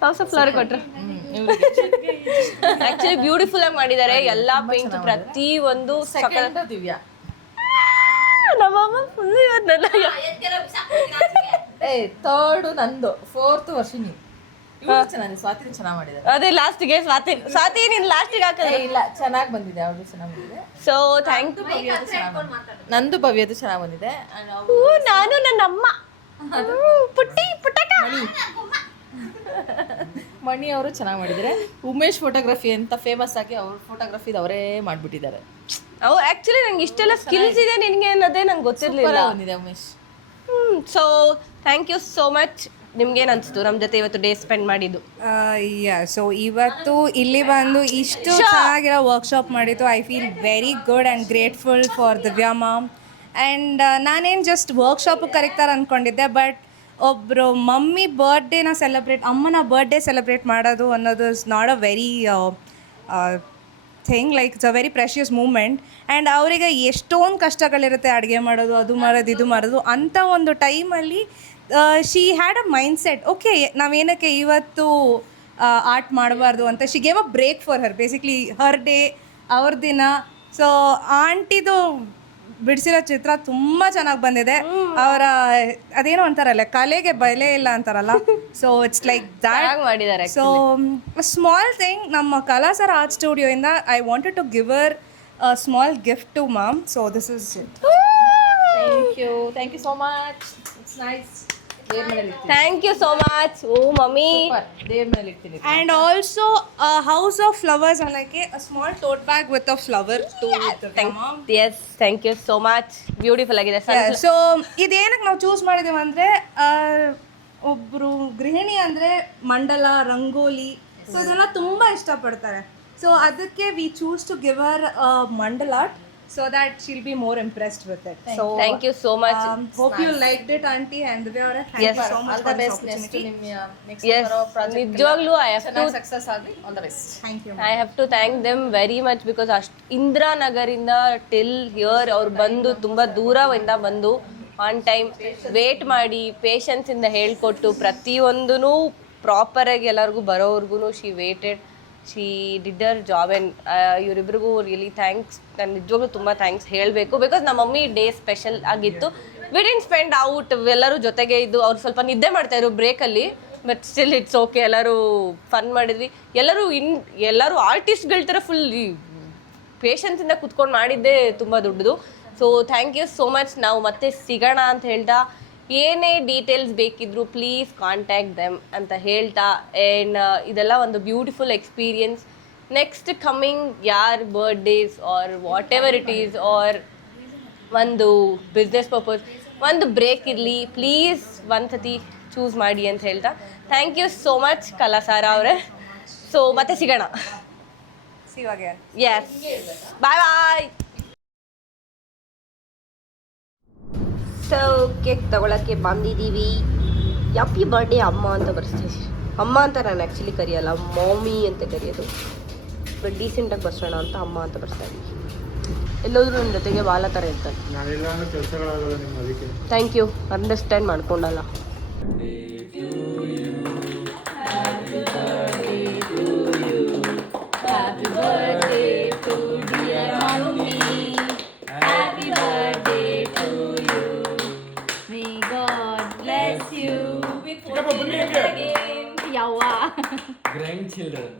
House of flower ಕೊಟ್ರು. ಆ್ಯಕ್ಚುಲಿ ಬ್ಯೂಟಿಫುಲ್ ಆಗಿ ಮಾಡಿದ್ದಾರೆ ಎಲ್ಲ ಪೇಂಟ್, ಪ್ರತಿ ಒಂದು. ದಿವ್ಯಾ ನಮ್ಮಮ್ಮ ಫುಲ್ ಥರ್ಡ್ ನಂದು, ಫೋರ್ತ್ ವರ್ಷಿನಿ. ಚೆನ್ನಾಗಿದೆ, ಸ್ವಾತಿ ಚೆನ್ನಾಗಿ ಮಾಡಿದ್ದಾರೆ. ಅದೇ ಲಾಸ್ಟಿಗೆ ಸ್ವಾತಿ ನೀನು ಲಾಸ್ಟಿಗೆ ಹಾಕಿದ್ರೆ ಇಲ್ಲ, ಚೆನ್ನಾಗಿ ಬಂದಿದೆ, ಅವ್ರದ್ದು ಚೆನ್ನಾಗಿ ಬಂದಿದೆ. So thank you. ನಂದು ಭವ್ಯದು ಚೆನ್ನಾಗಿ ಬಂದಿದೆ. ನಾನು ನನ್ನ ಅಮ್ಮ ಪುಟ್ಟಕ ಮಣಿ ಅವರು ಚೆನ್ನಾಗಿ ಮಾಡಿದ್ದಾರೆ. ಉಮೇಶ್ ಫೋಟೋಗ್ರಫಿ ಅಂತ ಫೇಮಸ್ ಆಗಿ ಅವ್ರ ಫೋಟೋಗ್ರಫಿ ಅವರೇ ಮಾಡಿಬಿಟ್ಟಿದ್ದಾರೆ. ಅವು ಆ್ಯಕ್ಚುಲಿ ನಂಗೆ ಇಷ್ಟೆಲ್ಲ ಸ್ಕಿಲ್ಸ್ ಇದೆ ನಿನಗೆ ಅನ್ನೋದೇ ನಂಗೆ ಗೊತ್ತಿರಲಿಲ್ಲ. ಬಂದಿದೆ Umesh. So thank you so much. ನಿಮ್ಗೇನು ಅನಿಸ್ತು ನಮ್ಮ ಜೊತೆ ಇವತ್ತು ಡೇ ಸ್ಪೆಂಡ್ ಮಾಡಿದ್ದು? ಸೊ ಇವತ್ತು ಇಲ್ಲಿ ಬಂದು ಇಷ್ಟು ಚೆನ್ನಾಗಿರೋ ವರ್ಕ್ಶಾಪ್ ಮಾಡಿದ್ದು. I feel very good and grateful for Divya ma'am. And ನಾನೇನು ಜಸ್ಟ್ ವರ್ಕ್ಶಾಪಿಗೆ ಕರೀತಾರೆ ಅಂದ್ಕೊಂಡಿದ್ದೆ, ಬಟ್ ಒಬ್ಬರು ಮಮ್ಮಿ ಬರ್ಡೇನ ಅಮ್ಮನ ಬರ್ಡೇ ಸೆಲೆಬ್ರೇಟ್ ಮಾಡೋದು ಅನ್ನೋದು is not a very thing, like it's a very precious moment. And ಅವರಿಗೆ ಎಷ್ಟೊಂದು ಕಷ್ಟಗಳಿರುತ್ತೆ, ಅಡುಗೆ ಮಾಡೋದು, ಅದು ಮಾಡೋದು, ಇದು ಮಾಡೋದು. ಅಂಥ ಒಂದು ಟೈಮಲ್ಲಿ she had a mindset, okay ನಾವೇನಕ್ಕೆ ಇವತ್ತು ಆರ್ಟ್ ಮಾಡಬಾರ್ದು ಅಂತ. She gave a break for her, basically her day, ಅವ್ರ ದಿನ. ಸೊ ಆಂಟಿದು ಬಿಡಿಸಿರೋ ಚಿತ್ರ ತುಂಬ ಚೆನ್ನಾಗಿ ಬಂದಿದೆ. ಅವರ ಅದೇನೋ ಅಂತಾರಲ್ಲ, ಕಲೆಗೆ ಬೆಲೆ ಇಲ್ಲ ಅಂತಾರಲ್ಲ. ಸೊ ಇಟ್ಸ್ ಲೈಕ್ ದ್ಯಾಟ್ ಮಾಡಿದ್ದಾರೆ. ಸೊ ಸ್ಮಾಲ್ ಥಿಂಗ್, ನಮ್ಮ ಕಲಾಸರ ಆರ್ಟ್ ಸ್ಟುಡಿಯೋಯಿಂದ I wanted to give her a small gift to ma'am. So this is it. Thank you so much. It's nice. Thank you so much. ಓ mummy, ದೇವ್ರ ಮೇಲೆ ಇಡ್ತೀನಿ. And also a house of flowers, like a small tote bag with a flower to the mom. Yes, thank you so much. Beautiful ಆಗಿದೆ. So ಇದೇನಕ್ಕೆ ನಾವು choose ಮಾಡಿದ್ದೀವಿ ಅಂದರೆ, ಒಬ್ಬರು ಗೃಹಿಣಿ ಅಂದರೆ ಮಂಡಲ, ರಂಗೋಲಿ, ಸೊ ಇದೆಲ್ಲ ತುಂಬ ಇಷ್ಟಪಡ್ತಾರೆ. ಸೊ ಅದಕ್ಕೆ we choose to give her mandala art so that she'll be more impressed with it. So thank you so much. hope you liked it, auntie, and we are thank you so much for this opportunity. Yes, ನಿಜವಾಗ್ಲೂ I have to success ಆಗಲಿ. All the best. Thank you. I have to thank them very much, because ಇಂದಿರಾನಗರಿಂದ till here ಅವ್ರು ಬಂದು, ತುಂಬ ದೂರದಿಂದ ಬಂದು on time wait ಮಾಡಿ ಪೇಷನ್ಸಿಂದ ಹೇಳ್ಕೊಟ್ಟು ಪ್ರತಿಯೊಂದೂ ಪ್ರಾಪರಾಗಿ ಎಲ್ಲರಿಗೂ ಬರೋವ್ರಿಗೂ she waited, she did her job. And ಇವರಿಬ್ರಿಗೂ ರಿಯಲಿ ಥ್ಯಾಂಕ್ಸ್. ನಾನು ನಿಜವಾಗ್ಲೂ ತುಂಬ ಥ್ಯಾಂಕ್ಸ್ ಹೇಳಬೇಕು, ಬಿಕಾಸ್ ನಮ್ಮ ಮಮ್ಮಿ ಡೇ ಸ್ಪೆಷಲ್ ಆಗಿತ್ತು. ವಿ ಡಿಡ್ಂಟ್ ಸ್ಪೆಂಡ್ ಔಟ್, ಎಲ್ಲರೂ ಜೊತೆಗೆ ಇದ್ದು. ಅವ್ರು ಸ್ವಲ್ಪ ನಿದ್ದೆ ಮಾಡ್ತಾಯಿದ್ರು ಬ್ರೇಕಲ್ಲಿ, ಬಟ್ ಸ್ಟಿಲ್ ಇಟ್ಸ್ ಓಕೆ. ಎಲ್ಲರೂ ಫನ್ ಮಾಡಿದ್ವಿ. ಎಲ್ಲರೂ ಆರ್ಟಿಸ್ಟ್ಗಳ ಥರ ಫುಲ್ ಪೇಷನ್ಸಿಂದ ಕುತ್ಕೊಂಡು ಮಾಡಿದ್ದೇ ತುಂಬ ದೊಡ್ಡದು. So thank you so much. ನಾವು ಮತ್ತೆ ಸಿಗೋಣ ಅಂತ ಹೇಳ್ತಾ, ಏನೇ ಡೀಟೇಲ್ಸ್ ಬೇಕಿದ್ರು ಪ್ಲೀಸ್ ಕಾಂಟ್ಯಾಕ್ಟ್ ದೆಮ್ ಅಂತ ಹೇಳ್ತಾ, ಆ್ಯಂಡ್ ಇದೆಲ್ಲ ಒಂದು beautiful experience. Next coming your birthdays or whatever it is, or ಒಂದು ಬಿಸ್ನೆಸ್ ಪರ್ಪಸ್, ಒಂದು ಬ್ರೇಕ್ ಇರಲಿ, ಪ್ಲೀಸ್ ಒಂದ್ಸತಿ ಚೂಸ್ ಮಾಡಿ ಅಂತ ಹೇಳ್ತಾ, thank you so much Kalasara ಅವರೇ. ಸೊ ಮತ್ತೆ ಸಿಗೋಣ. See you again. Yes, bye bye. So cake ತಗೊಳಕ್ಕೆ ಬಂದಿದ್ದೀವಿ. ಹ್ಯಾಪಿ ಬರ್ಡೇ ಅಮ್ಮ ಅಂತ ಬರ್ಸ್ತೀವಿ. ಅಮ್ಮ ಅಂತ ನಾನು ಆ್ಯಕ್ಚುಲಿ ಕರೆಯಲ್ಲ, ಮಾಮಿ ಅಂತ ಕರೆಯೋದು. ಬಟ್ ಡೀಸೆಂಟಾಗಿ ಬರ್ಸೋಣ ಅಂತ ಅಮ್ಮ ಅಂತ ಬರ್ಸ್ತಾ ಇದ್ದೀವಿ. ಎಲ್ಲೋದ್ರೂ ನನ್ನ ಜೊತೆಗೆ ಬಾಲ ಥರ ಇರ್ತಾರೆ. ನಾನೆಲ್ಲ ಅಂದ್ರೆ ಕೆಲಸಗಳಾಗಲ್ಲ ನಿಮ್ಮ ಅದಕ್ಕೆ. ಥ್ಯಾಂಕ್ ಯು, ಅಂಡರ್ಸ್ಟ್ಯಾಂಡ್ ಮಾಡ್ಕೊಂಡಲ್ಲ. ಯವ್ವ Grandchildren.